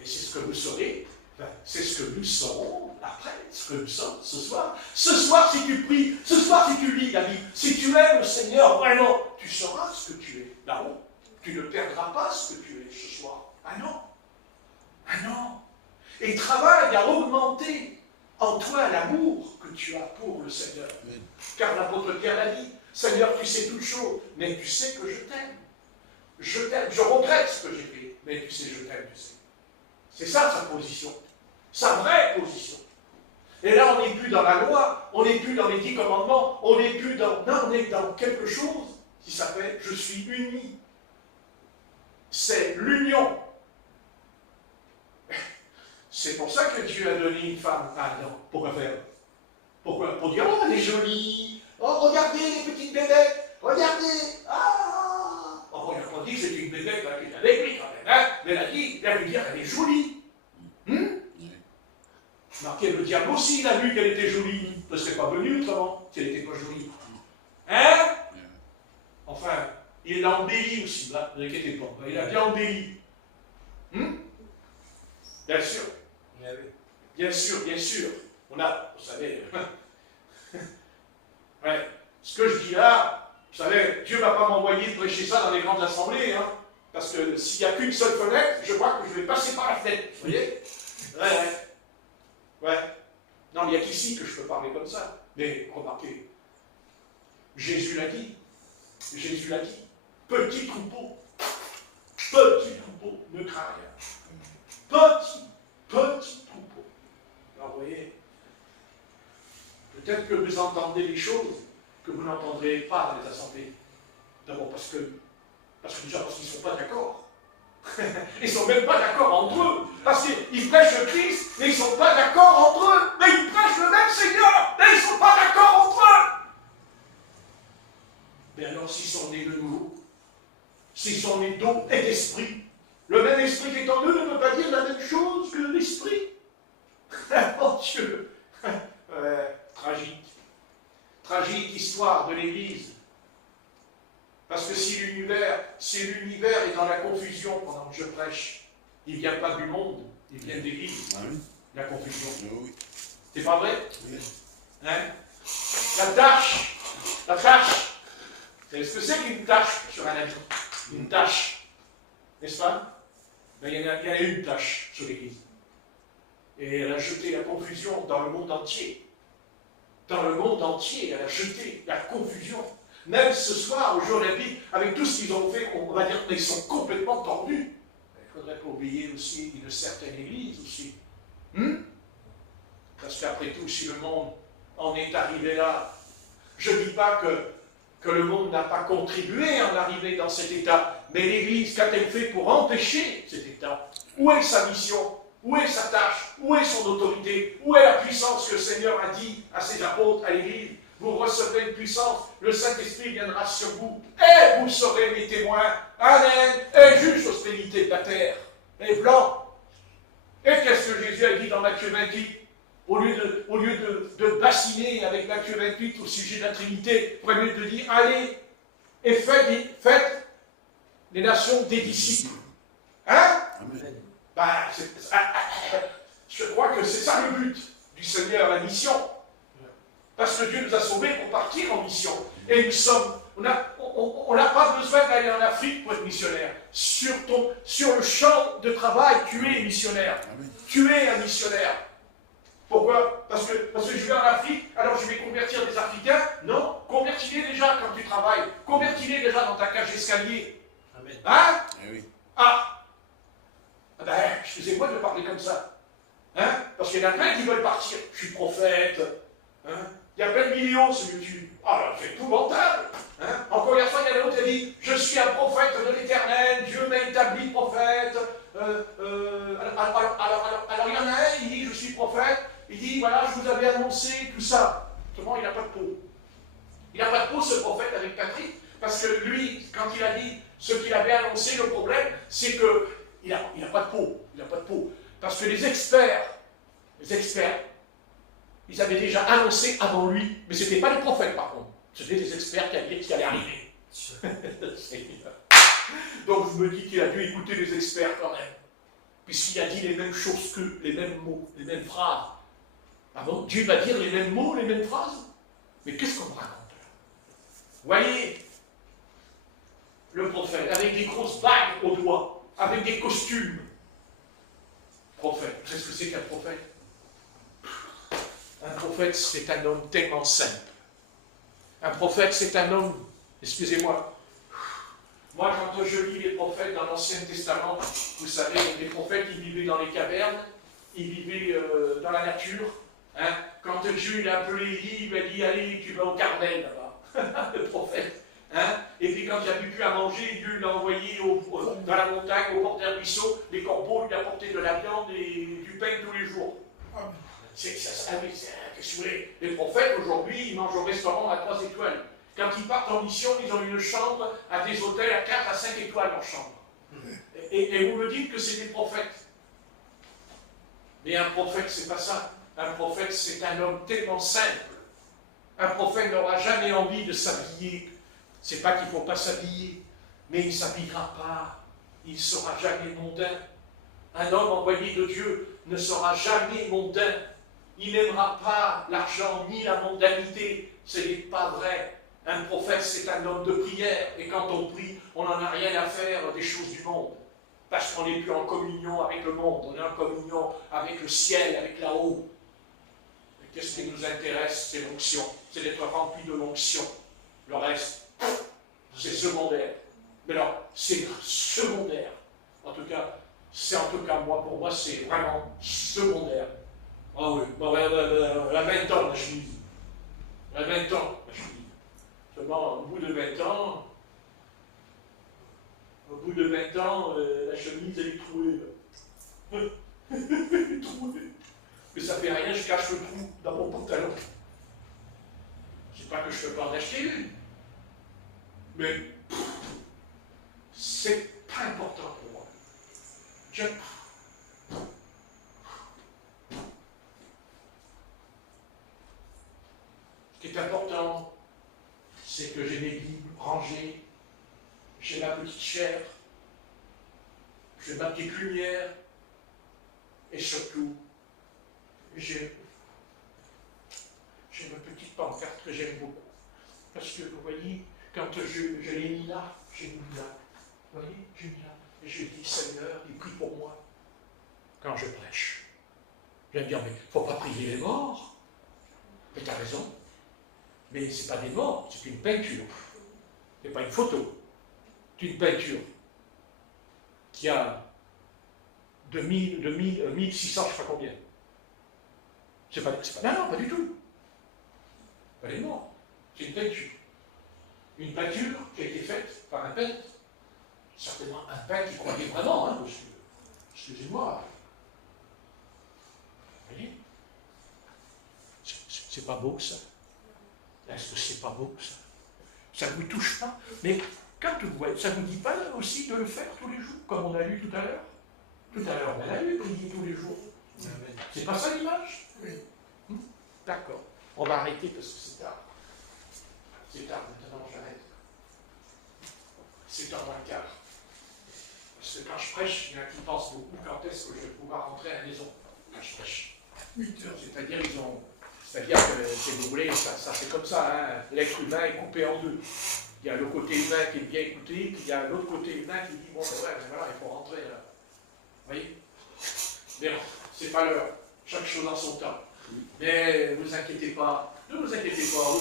Et c'est ce que vous saurez. Enfin, c'est ce que nous saurons après. Ce que nous sommes ce soir. Ce soir, si tu pries, ce soir, si tu lis la Bible, si tu aimes le Seigneur, vraiment, tu sauras ce que tu es là-haut. Tu ne perdras pas ce que tu es ce soir. Ah non. Ah non. Et travaille à augmenter en toi l'amour que tu as pour le Seigneur. Amen. Car l'apôtre Pierre l'a dit, Seigneur, tu sais toutes choses, mais tu sais que je t'aime. Je t'aime, je regrette ce que j'ai fait, mais tu sais, je t'aime, tu sais. C'est ça sa position, sa vraie position. Et là, on n'est plus dans la loi, on n'est plus dans les 10 commandements, on n'est plus dans... Non, on est dans quelque chose qui s'appelle « Je suis uni ». C'est l'union. C'est pour ça que Dieu a donné une femme à Adam. Pourquoi faire? Pourquoi? Pour dire, oh, elle est jolie. Oh, regardez les petites bébêtes. Regardez. Ah, l'évêque qui est avec lui quand même, hein, mais il a dû dire qu'elle est jolie. Marqué, le diable aussi, il a vu qu'elle était jolie. Il ne serait pas venu autrement, si elle n'était pas jolie. Hein? Enfin, il l'a embelli aussi, là, ne vous inquiétez pas. Il a bien embelli. Bien sûr. Bien sûr, bien sûr. On a, vous savez, ouais, ce que je dis là, vous savez, Dieu ne va pas m'envoyer prêcher ça dans les grandes assemblées, hein, parce que s'il n'y a qu'une seule fenêtre, je crois que je vais passer par la fenêtre. Vous voyez? Ouais. Non, il n'y a qu'ici que je peux parler comme ça. Mais remarquez, Jésus l'a dit. Jésus l'a dit. Petit troupeau, ne crains rien. Petit troupeau. Alors, vous voyez, peut-être que vous entendez des choses que vous n'entendrez pas dans les assemblées. D'abord parce qu'ils ne sont pas d'accord. Ils ne sont même pas d'accord entre eux. Parce qu'ils prêchent le Christ, mais ils ne sont pas d'accord entre eux. Mais ils prêchent le même Seigneur, mais ils ne sont pas d'accord entre eux. Mais alors, s'ils sont nés de nouveau, s'ils sont nés d'eau et d'esprit, le même esprit qui est en eux ne peut pas dire la même chose que l'esprit. Mon Dieu. Tragique. Tragique histoire de l'Église. Parce que si l'univers est dans la confusion pendant que je prêche, il ne vient pas du monde, il vient d'Église. Ah oui. La confusion. Oui. C'est pas vrai? Oui. Hein? La tâche. Vous savez ce que c'est qu'une tâche sur un habit? Une tâche. N'est-ce pas? Ben, il y en a une tâche sur l'Église. Et elle a jeté la confusion dans le monde entier. Dans le monde entier, elle a jeté la confusion. Même ce soir, au jour de la vie, avec tout ce qu'ils ont fait, on va dire qu'ils sont complètement tordus. Il ne faudrait pas oublier aussi une certaine Église aussi. Parce qu'après tout, si le monde en est arrivé là, je ne dis pas que le monde n'a pas contribué à en arriver dans cet état, mais l'Église, qu'a-t-elle fait pour empêcher cet état? Où est sa mission? Où est sa tâche? Où est son autorité? Où est la puissance que le Seigneur a dit à ses apôtres, à l'Église? Vous recevrez une puissance, le Saint-Esprit viendra sur vous, et vous serez mes témoins. Amen. Et juge l'austérité de la terre. Et blanc. Et qu'est-ce que Jésus a dit dans Matthieu 28? Au lieu de bassiner avec Matthieu 28 au sujet de la Trinité, il aurait mieux de dire, allez, et faites les nations des disciples. Hein? Amen. Je crois que c'est ça le but du Seigneur, la mission. Parce que Dieu nous a sauvés pour partir en mission. Et on n'a pas besoin d'aller en Afrique pour être missionnaire. Sur le champ de travail, tu es missionnaire. Tu es un missionnaire. Pourquoi? Parce que je vais en Afrique, alors je vais convertir des Africains? Non, convertis-les déjà quand tu travailles. Convertis-les déjà dans ta cage d'escalier. Hein? Oui. Excusez-moi de parler comme ça. Hein? Parce qu'il y en a plein qui veulent partir. Je suis prophète. Hein? Il y a plein de millions sur YouTube. C'est épouvantable. Hein? Encore hier soir, il y en a un autre qui a dit, je suis un prophète de l'Éternel, Dieu m'a établi prophète. Alors il y en a un, il dit, je suis prophète. Il dit, voilà, je vous avais annoncé tout ça. Seulement, il n'a pas de peau. Il n'a pas de peau, ce prophète, avec Patrick. Parce que lui, quand il a dit ce qu'il avait annoncé, le problème, c'est qu'il n'a pas de peau. Il n'a pas de peau. Parce que les experts, ils avaient déjà annoncé avant lui, mais ce n'étaient pas les prophètes par contre. C'était des experts qui allaient dire ce qui allait arriver. Donc je me dis qu'il a dû écouter les experts quand même. Puisqu'il a dit les mêmes choses qu'eux, les mêmes mots, les mêmes phrases. Ah bon, Dieu va dire les mêmes mots, les mêmes phrases? Mais qu'est-ce qu'on me raconte là? Vous voyez, le prophète, avec des grosses bagues aux doigts, avec des costumes. Prophète, vous savez ce que c'est qu'un prophète? Un prophète, c'est un homme tellement simple. Un prophète, c'est un homme, excusez-moi, moi quand je lis les prophètes dans l'Ancien Testament, vous savez, les prophètes, ils vivaient dans les cavernes, ils vivaient dans la nature. Hein? Quand Dieu il a appelé Élie, il lui a dit, allez, tu vas au Carmel là-bas, le prophète. Hein? Et puis quand il n'avait plus à manger, Dieu l'a envoyé dans la montagne, au bord d'un ruisseau, les corbeaux lui apportaient de la viande et du pain tous les jours. Qu'est-ce que vous voulez? Les prophètes, aujourd'hui, ils mangent au restaurant à 3 étoiles. Quand ils partent en mission, ils ont une chambre à des hôtels à 4 à 5 étoiles, leur chambre. Et vous me dites que c'est des prophètes. Mais un prophète, c'est pas ça. Un prophète, c'est un homme tellement simple. Un prophète n'aura jamais envie de s'habiller. C'est pas qu'il ne faut pas s'habiller, mais il ne s'habillera pas. Il ne sera jamais mondain. Un homme envoyé de Dieu ne sera jamais mondain. Il n'aimera pas l'argent ni la mondanité. Ce n'est pas vrai. Un prophète, c'est un homme de prière. Et quand on prie, on n'en a rien à faire des choses du monde. Parce qu'on n'est plus en communion avec le monde. On est en communion avec le ciel, avec là-haut. Qu'est-ce qui nous intéresse? C'est l'onction. C'est d'être rempli de l'onction. Le reste, c'est secondaire. Mais alors, c'est secondaire. En tout cas, moi, pour moi, c'est vraiment secondaire. Ah oui, bon, elle a 20 ans, la chemise. Elle a 20 ans, la chemise. Seulement, au bout de 20 ans, la chemise, elle est trouée. Elle est trouée. Mais ça fait rien, je cache le trou dans mon pantalon. Je ne sais pas que je ne peux pas en acheter une. Mais c'est pas important pour moi. Ce qui est important, c'est que j'ai mes Bibles rangées, j'ai ma petite chair, j'ai ma petite lumière, et surtout, j'ai une petite pancarte que j'aime beaucoup. Parce que, vous voyez, quand je l'ai mis là, j'ai mis là. Vous voyez, j'ai mis là. Et je dis, Seigneur, il prie pour moi quand je prêche. J'aime dire, mais il ne faut pas prier les morts. Mais tu as raison. Mais ce n'est pas des morts, c'est une peinture. Ce n'est pas une photo. C'est une peinture qui a 1600, je ne sais pas combien. C'est pas, non, pas du tout. Pas les morts. C'est une peinture. Une peinture qui a été faite par un peintre. Certainement un peintre qui croyait vraiment, hein, monsieur. Excusez-moi. Vous voyez? C'est pas beau, ça. Est-ce que c'est pas beau, ça? Ça ne vous touche pas? Mais quand vous voyez, ça ne vous dit pas aussi de le faire tous les jours, comme on a lu tout à l'heure? Tout à l'heure, on a lu prier tous les jours. C'est pas ça l'image? Oui. D'accord. On va arrêter parce que c'est tard. C'est tard, maintenant j'arrête. C'est en moins le quart. Parce que quand je prêche, il y en a qui pensent beaucoup quand est-ce que je vais pouvoir rentrer à la maison. Quand je prêche. 8 heures. C'est-à-dire que, si vous voulez, ça c'est comme ça, hein. L'être humain est coupé en deux. Il y a le côté humain qui est bien écouté, puis il y a l'autre côté humain qui dit, bon, ben ouais, ben voilà, il faut rentrer là. Vous voyez? Mais non, c'est pas l'heure. Chaque chose en son temps. Mais ne vous inquiétez pas. Ne vous inquiétez pas.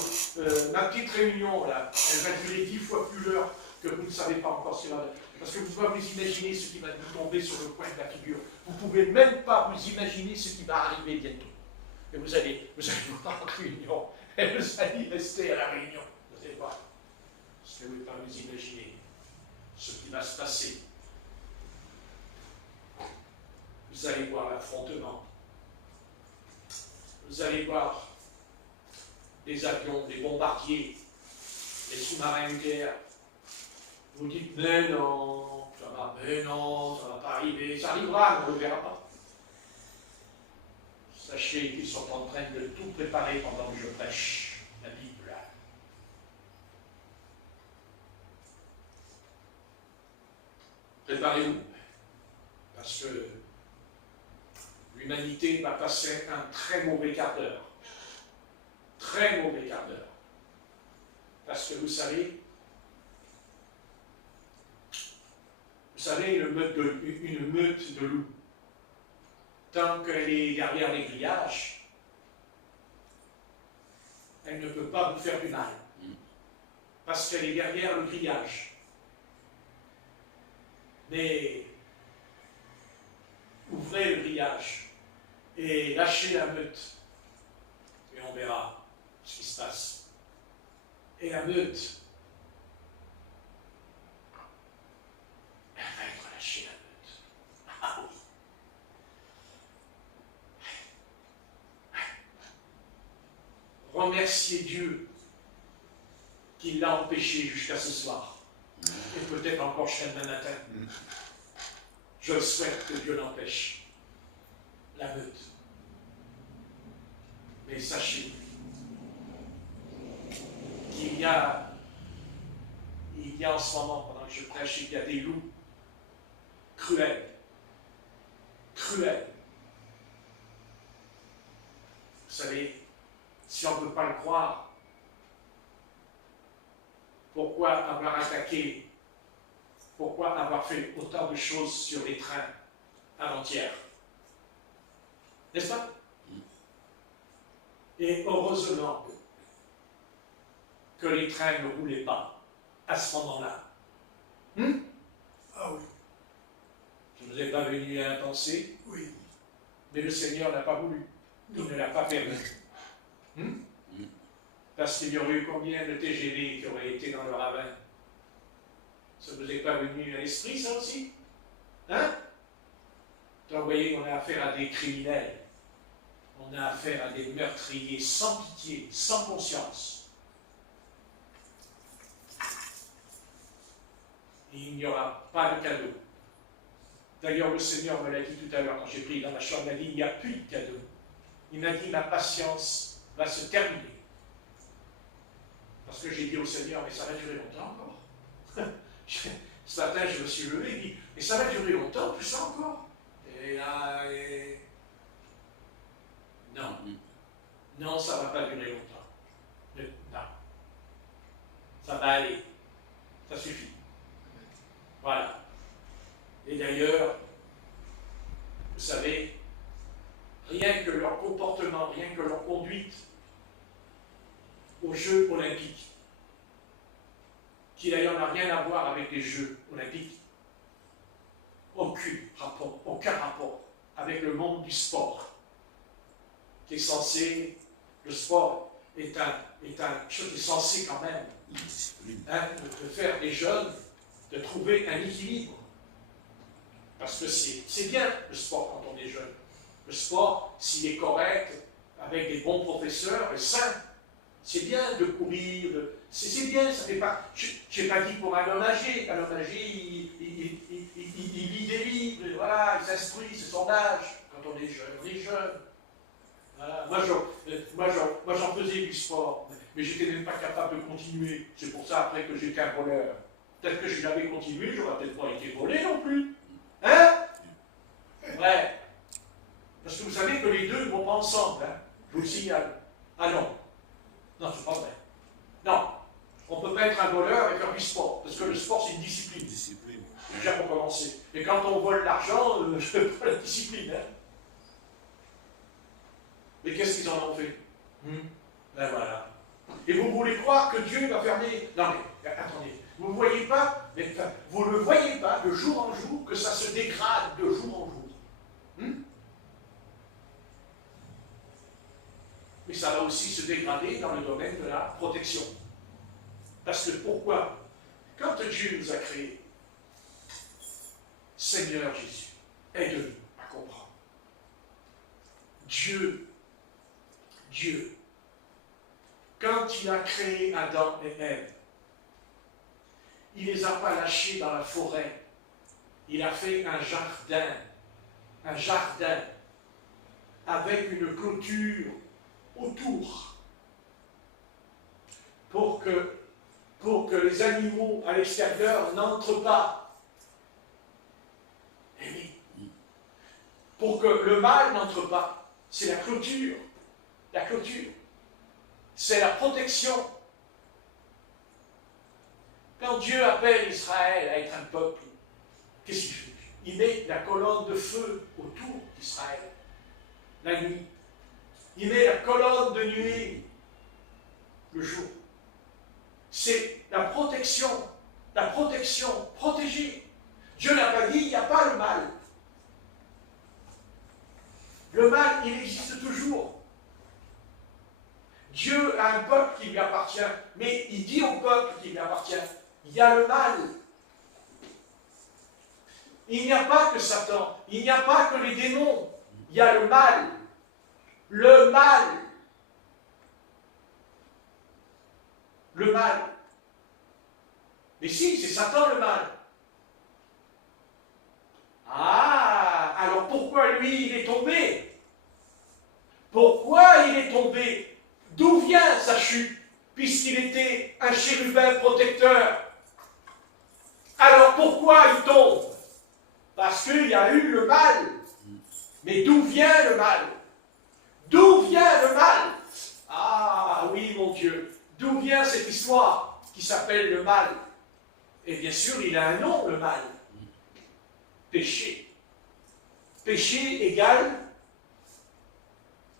Ma petite réunion, là, elle va durer 10 fois plus l'heure que vous ne savez pas encore ce qu'il va. Parce que vous ne pouvez pas vous imaginer ce qui va vous tomber sur le coin de la figure. Vous ne pouvez même pas vous imaginer ce qui va arriver bientôt. Et vous allez voir la réunion. Et vous allez rester à la réunion. Vous allez voir. Parce que vous ne pouvez pas vous imaginer ce qui va se passer. Vous allez voir l'affrontement. Vous allez voir des avions, des bombardiers, des sous-marins nucléaires. Vous dites, mais non, ça va pas arriver. Ça arrivera, mais on ne le verra pas. Sachez qu'ils sont en train de tout préparer pendant que je prêche la Bible. Préparez-vous, parce que l'humanité va passer un très mauvais quart d'heure. Très mauvais quart d'heure. Parce que vous savez, une meute de loups, tant qu'elle est derrière les grillages, elle ne peut pas vous faire du mal. Parce qu'elle est derrière le grillage. Mais ouvrez le grillage et lâchez la meute. Et on verra ce qui se passe. Et la meute, elle va être lâchée, la meute. Ah oui. Remerciez Dieu qu'il l'a empêché jusqu'à ce soir. Et peut-être encore jusqu'à demain matin. Je souhaite que Dieu l'empêche. La meute. Mais sachez qu'il y a en ce moment, pendant que je prêche, il y a des loups cruels. Cruels. Vous savez, si on ne peut pas le croire, pourquoi avoir attaqué, pourquoi avoir fait autant de choses sur les trains avant-hier? N'est-ce pas? Et heureusement que les trains ne roulaient pas à ce moment-là. Ah oui. Je ne vous ai pas venu à penser, Oui. mais le Seigneur n'a pas voulu. Il ne l'a pas permis. Parce qu'il y aurait eu combien de TGV qui auraient été dans le ravin? Ça ne vous est pas venu à l'esprit, ça aussi? Hein? Donc, vous voyez, on a affaire à des criminels. On a affaire à des meurtriers sans pitié, sans conscience. Et il n'y aura pas de cadeau. D'ailleurs, le Seigneur me l'a dit tout à l'heure quand j'ai pris dans la chambre, il m'a dit, il n'y a plus de cadeau. Il m'a dit, ma patience va se terminer. Parce que j'ai dit au Seigneur, mais ça va durer longtemps encore. Ce matin, je me suis levé et dit, mais ça va durer longtemps, plus ça encore. Et là, non. Non, ça ne va pas durer longtemps. Non. Ça va aller. Ça suffit. Voilà. Et d'ailleurs, vous savez, rien que leur comportement, rien que leur conduite aux Jeux olympiques, qui d'ailleurs n'a rien à voir avec les Jeux olympiques, aucun rapport avec le monde du sport, qui est censé, le sport est chose qui est censé quand même de faire des jeunes, de trouver un équilibre. Parce que c'est bien le sport quand on est jeune. Le sport, s'il est correct, avec des bons professeurs, et sain, c'est bien de courir, c'est bien, ça fait pas. Je n'ai pas dit pour un homme âgé. Un homme âgé, il lit des livres, voilà, il s'instruit, c'est son âge. Quand on est jeune, Voilà. Moi, j'en faisais du sport, mais j'étais même pas capable de continuer. C'est pour ça après que j'étais un voleur. Peut-être que je l'avais continué, j'aurais peut-être pas été volé non plus. Hein? Ouais. Parce que vous savez que les deux ne vont pas ensemble, hein? Je vous le signale. Ah non. Non, c'est pas vrai. Non. On ne peut pas être un voleur et faire du sport. Parce que le sport, c'est une discipline. Déjà pour commencer. Et quand on vole l'argent, je ne veux pas la discipline, hein? Mais qu'est-ce qu'ils en ont fait? Ben voilà. Et vous voulez croire que Dieu va fermer. Non mais, attendez. Vous ne voyez pas, vous ne voyez pas de jour en jour que ça se dégrade de jour en jour. Mais ça va aussi se dégrader dans le domaine de la protection. Parce que pourquoi? Quand Dieu nous a créés, Seigneur Jésus, aide-nous à comprendre. Dieu, quand il a créé Adam et Ève, il ne les a pas lâchés dans la forêt. Il a fait un jardin, avec une clôture autour, pour que les animaux à l'extérieur n'entrent pas. Et oui, pour que le mal n'entre pas. C'est la clôture. La clôture, c'est la protection. Quand Dieu appelle Israël à être un peuple, qu'est-ce qu'il fait? Il met la colonne de feu autour d'Israël, la nuit. Il met la colonne de nuée le jour. C'est la protection, protégée. Dieu n'a pas dit, il n'y a pas le mal. Le mal, il existe toujours. Dieu a un peuple qui lui appartient, mais il dit au peuple qui lui appartient, il y a le mal. Il n'y a pas que Satan, il n'y a pas que les démons, il y a le mal. Le mal. Le mal. Mais si, c'est Satan le mal. Ah, alors pourquoi lui, il est tombé? Pourquoi il est tombé? D'où vient sa chute? Puisqu'il était un chérubin protecteur. Alors pourquoi il tombe? Parce qu'il y a eu le mal. Mais d'où vient le mal? D'où vient le mal? Ah oui, mon Dieu. D'où vient cette histoire qui s'appelle le mal? Et bien sûr, il a un nom, le mal. Péché. Péché égale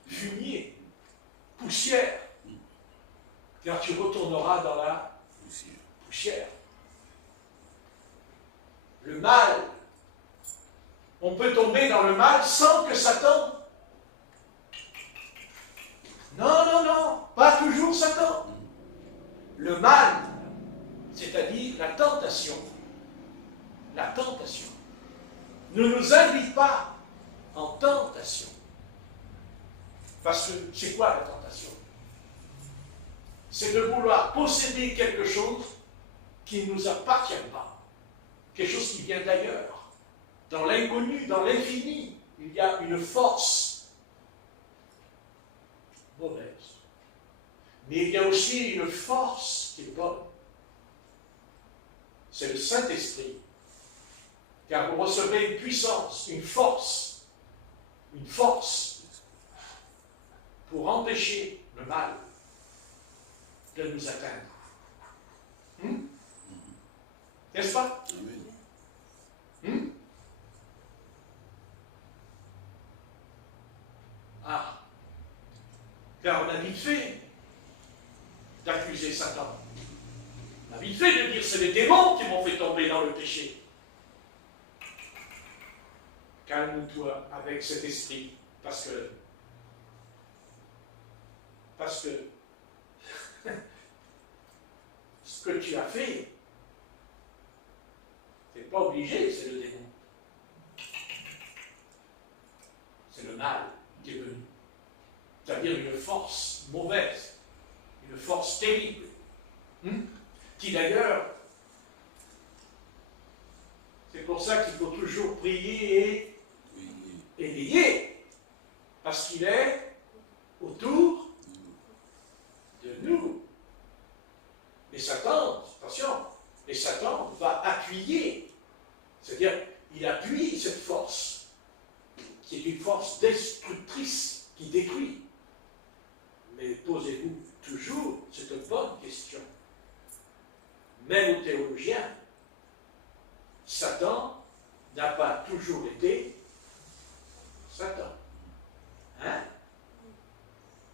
fumier, poussière. Car tu retourneras dans la poussière. Le mal. On peut tomber dans le mal sans que Satan. Non, non, non, pas toujours Satan. Le mal, c'est-à-dire la tentation. La tentation ne nous invite pas en tentation. Parce que c'est quoi la tentation? C'est de vouloir posséder quelque chose qui ne nous appartient pas. Quelque chose qui vient d'ailleurs. Dans l'inconnu, dans l'infini, il y a une force mauvaise. Mais il y a aussi une force qui est bonne. C'est le Saint-Esprit. Car vous recevez une puissance, une force pour empêcher le mal de nous atteindre. N'est-ce pas? Ah, car on a vite fait d'accuser Satan. On a vite fait de dire c'est les démons qui m'ont fait tomber dans le péché. Calme-toi avec cet esprit, parce que ce que tu as fait, c'est pas obligé, c'est le démon. C'est le mal qui est venu. C'est-à-dire une force mauvaise, une force terrible, qui d'ailleurs, c'est pour ça qu'il faut toujours prier et veiller, parce qu'il est autour de nous. Et Satan, attention, et Satan va appuyer, c'est-à-dire il appuie cette force, qui est une force destructrice, qui détruit. Mais posez-vous toujours cette bonne question. Même aux théologiens, Satan n'a pas toujours été Satan. Hein?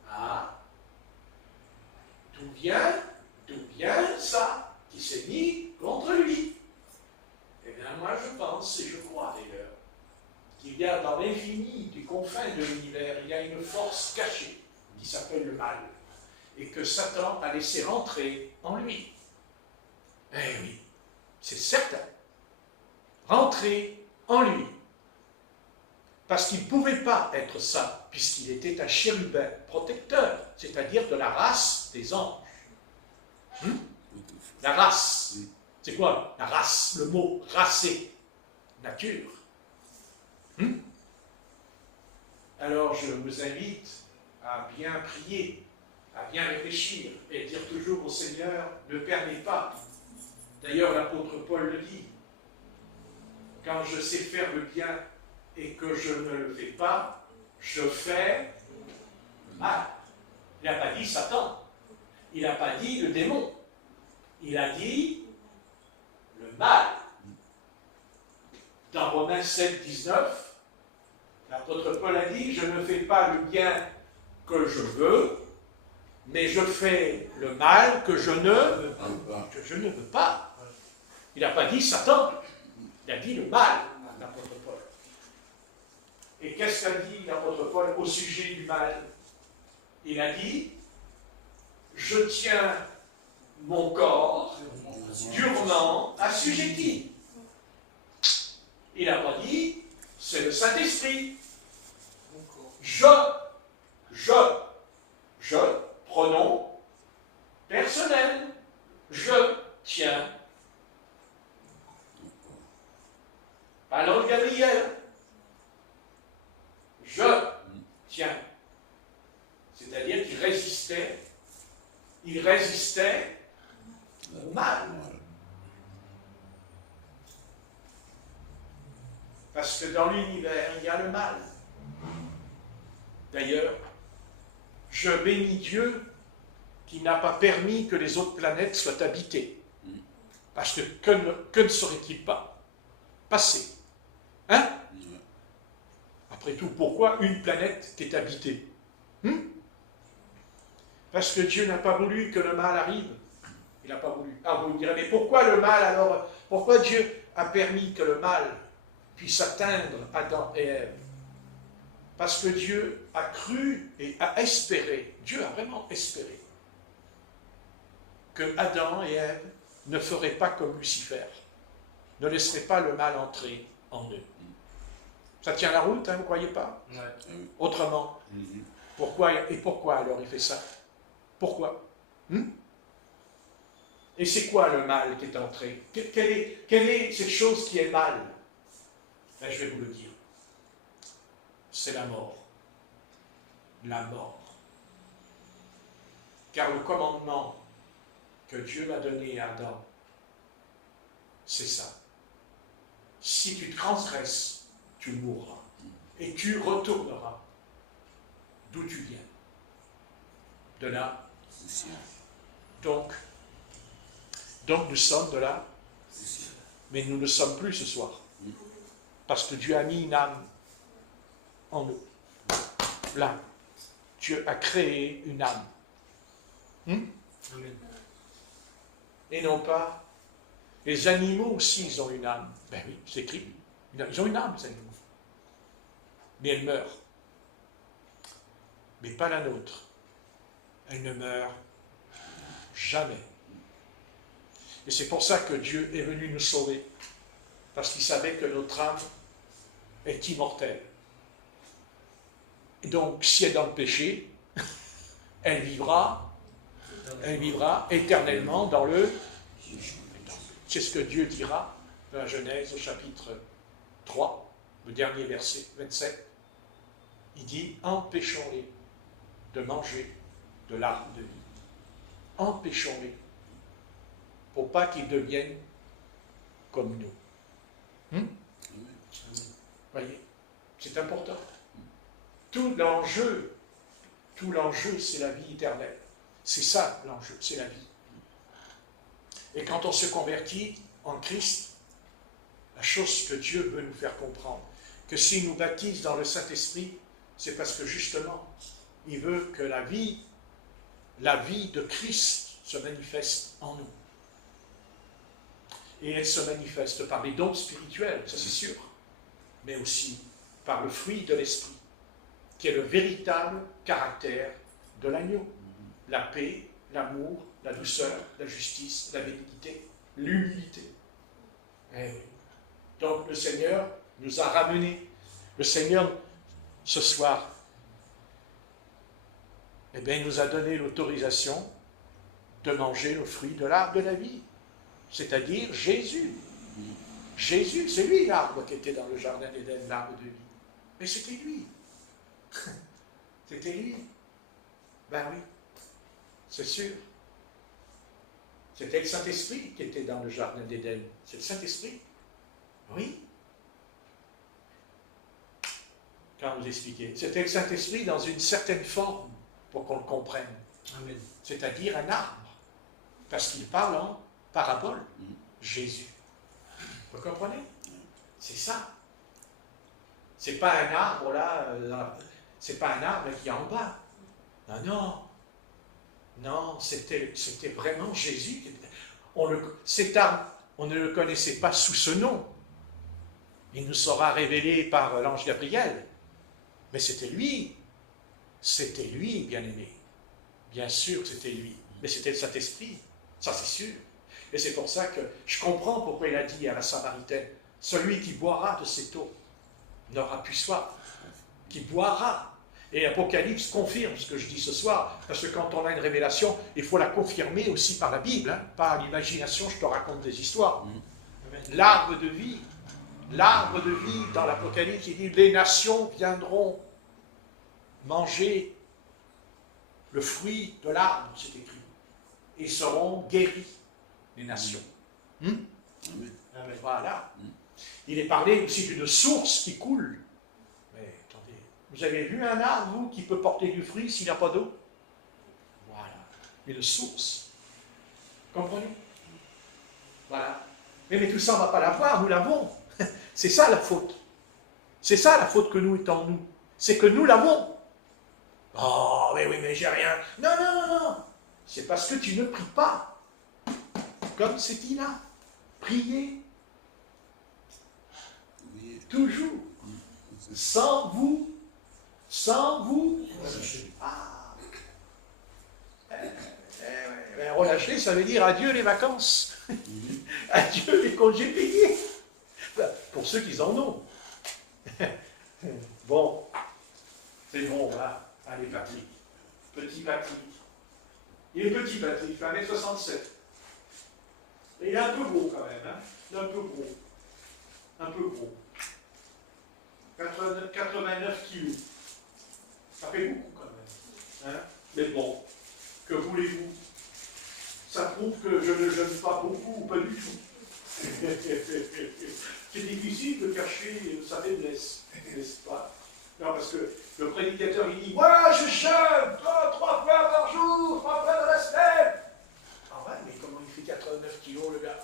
Ah. D'où vient ça qui s'est mis contre lui? Eh bien, moi je pense, et je crois d'ailleurs, qu'il y a dans l'infini des confins de l'univers, il y a une force cachée qui s'appelle le mal, et que Satan a laissé rentrer en lui. Eh oui, c'est certain. Rentrer en lui. Parce qu'il ne pouvait pas être ça, puisqu'il était un chérubin protecteur, c'est-à-dire de la race des anges. La race. C'est quoi la race? Le mot racé. Nature. Alors je vous invite à bien prier, à bien réfléchir et dire toujours au Seigneur, ne permets pas. D'ailleurs l'apôtre Paul le dit, quand je sais faire le bien et que je ne le fais pas, je fais mal. Il n'a pas dit Satan, il n'a pas dit le démon, il a dit le mal. Dans Romains 7, 19, l'apôtre Paul a dit, je ne fais pas le bien que je veux, mais je fais le mal que je ne veux pas. Il n'a pas dit Satan, il a dit le mal, l'apôtre Paul. Et qu'est-ce qu'a dit l'apôtre Paul au sujet du mal? Il a dit, je tiens mon corps durement assujetti. Il n'a pas dit, c'est le Saint-Esprit. Pronom personnel, je tiens. Pas l'ange Gabriel. il résistait au mal. Parce que dans l'univers, il y a le mal. D'ailleurs, je bénis Dieu qui n'a pas permis que les autres planètes soient habitées. Parce que ne serait-il pas passé? Hein? Après tout, pourquoi une planète qui est habitée? Parce que Dieu n'a pas voulu que le mal arrive. Il n'a pas voulu. Ah, vous me direz, mais pourquoi le mal alors? Pourquoi Dieu a permis que le mal puisse atteindre Adam et Ève? Parce que Dieu a cru et a espéré, Dieu a vraiment espéré, que Adam et Ève ne feraient pas comme Lucifer, ne laisseraient pas le mal entrer en eux. Ça tient la route, hein, vous ne croyez pas? Ouais. Autrement. Pourquoi alors il fait ça? Pourquoi? Et c'est quoi le mal qui est entré? Quelle est cette chose qui est mal? Ben, je vais vous le dire. C'est la mort. La mort. Car le commandement que Dieu a donné à Adam, c'est ça. Si tu transgresses, tu mourras. Et tu retourneras d'où tu viens. De là. Donc nous sommes de là. Mais nous ne sommes plus ce soir. Parce que Dieu a mis une âme en nous. Là, Dieu a créé une âme. Et non pas. Les animaux aussi, ils ont une âme. Ben oui, c'est écrit. Ils ont une âme, les animaux. Mais elle meurt. Mais pas la nôtre. Elle ne meurt jamais. Et c'est pour ça que Dieu est venu nous sauver. Parce qu'il savait que notre âme est immortelle. Et donc, si elle est dans le péché, elle vivra éternellement dans le... C'est ce que Dieu dira dans la Genèse au chapitre 3, le dernier verset, 27. Il dit, empêchons-les de manger de l'arbre de vie. Empêchons-les pour pas qu'ils deviennent comme nous. Voyez, c'est important. Tout l'enjeu, c'est la vie éternelle. C'est ça l'enjeu, c'est la vie. Et quand on se convertit en Christ, la chose que Dieu veut nous faire comprendre, que s'il nous baptise dans le Saint-Esprit, c'est parce que justement, il veut que la vie de Christ se manifeste en nous. Et elle se manifeste par les dons spirituels, ça c'est sûr, mais aussi par le fruit de l'Esprit, qui est le véritable caractère de l'agneau. La paix, l'amour, la douceur, la justice, la bénignité, l'humilité. Donc le Seigneur nous a ramenés. Le Seigneur, ce soir, il nous a donné l'autorisation de manger le fruit de l'arbre de la vie, c'est-à-dire Jésus. Jésus, c'est lui l'arbre qui était dans le jardin d'Éden, l'arbre de vie. Mais c'était lui. C'était lui. Ben oui, c'est sûr. C'était le Saint-Esprit qui était dans le jardin d'Éden. C'est le Saint-Esprit. Oui. Quand vous expliquez. C'était le Saint-Esprit dans une certaine forme, pour qu'on le comprenne. Amen. C'est-à-dire un arbre. Parce qu'il parle en parabole. Jésus. Vous comprenez? C'est ça. C'est pas un arbre là, c'est pas un arbre qui est en bas. Non, non. Non, c'était vraiment Jésus. Cet arbre, on ne le connaissait pas sous ce nom. Il nous sera révélé par l'ange Gabriel. Mais c'était lui. C'était lui, bien-aimé. Bien sûr que c'était lui. Mais c'était le Saint-Esprit. Ça, c'est sûr. Et c'est pour ça que je comprends pourquoi il a dit à la Samaritaine, celui qui boira de cette eau n'aura plus soif. Qui boira. Et l'Apocalypse confirme ce que je dis ce soir, parce que quand on a une révélation, il faut la confirmer aussi par la Bible, hein, pas à l'imagination, je te raconte des histoires. L'arbre de vie dans l'Apocalypse, il dit, les nations viendront manger le fruit de l'arbre, c'est écrit. et seront guéries, les nations. Amen. Voilà. Il est parlé aussi d'une source qui coule. Mais attendez, vous avez vu un arbre, vous, qui peut porter du fruit s'il n'a pas d'eau? Voilà. Une source. Comprenez? Voilà. Mais tout ça, on ne va pas l'avoir, nous l'avons. C'est ça la faute. C'est ça la faute que nous est en nous. C'est que nous l'avons. Oh, mais oui, mais j'ai rien. Non, non, non, non. C'est parce que tu ne pries pas. Comme c'est dit là. Priez. Oui. Toujours. Sans vous. Sans vous. Ah. Relâcher, ça veut dire adieu les vacances. Adieu les congés payés. Pour ceux qui en ont. Bon. C'est bon, là. Allez, Patrick. Petit Patrick. Il est petit, Patrick. Il fait 1m67. Et il est un peu gros, quand même. Hein. Il est un peu gros. Un peu gros. 89 kilos. Ça fait beaucoup, quand même. Hein. Mais bon. Que voulez-vous? Ça prouve que je ne jeûne pas beaucoup, ou pas du tout. C'est difficile de cacher sa faiblesse, n'est-ce pas? Non, parce que le prédicateur, il dit, voilà, je jeûne 3 fois par jour, 3 fois dans la semaine. Ah ouais, mais comment il fait 89 kilos, le gars?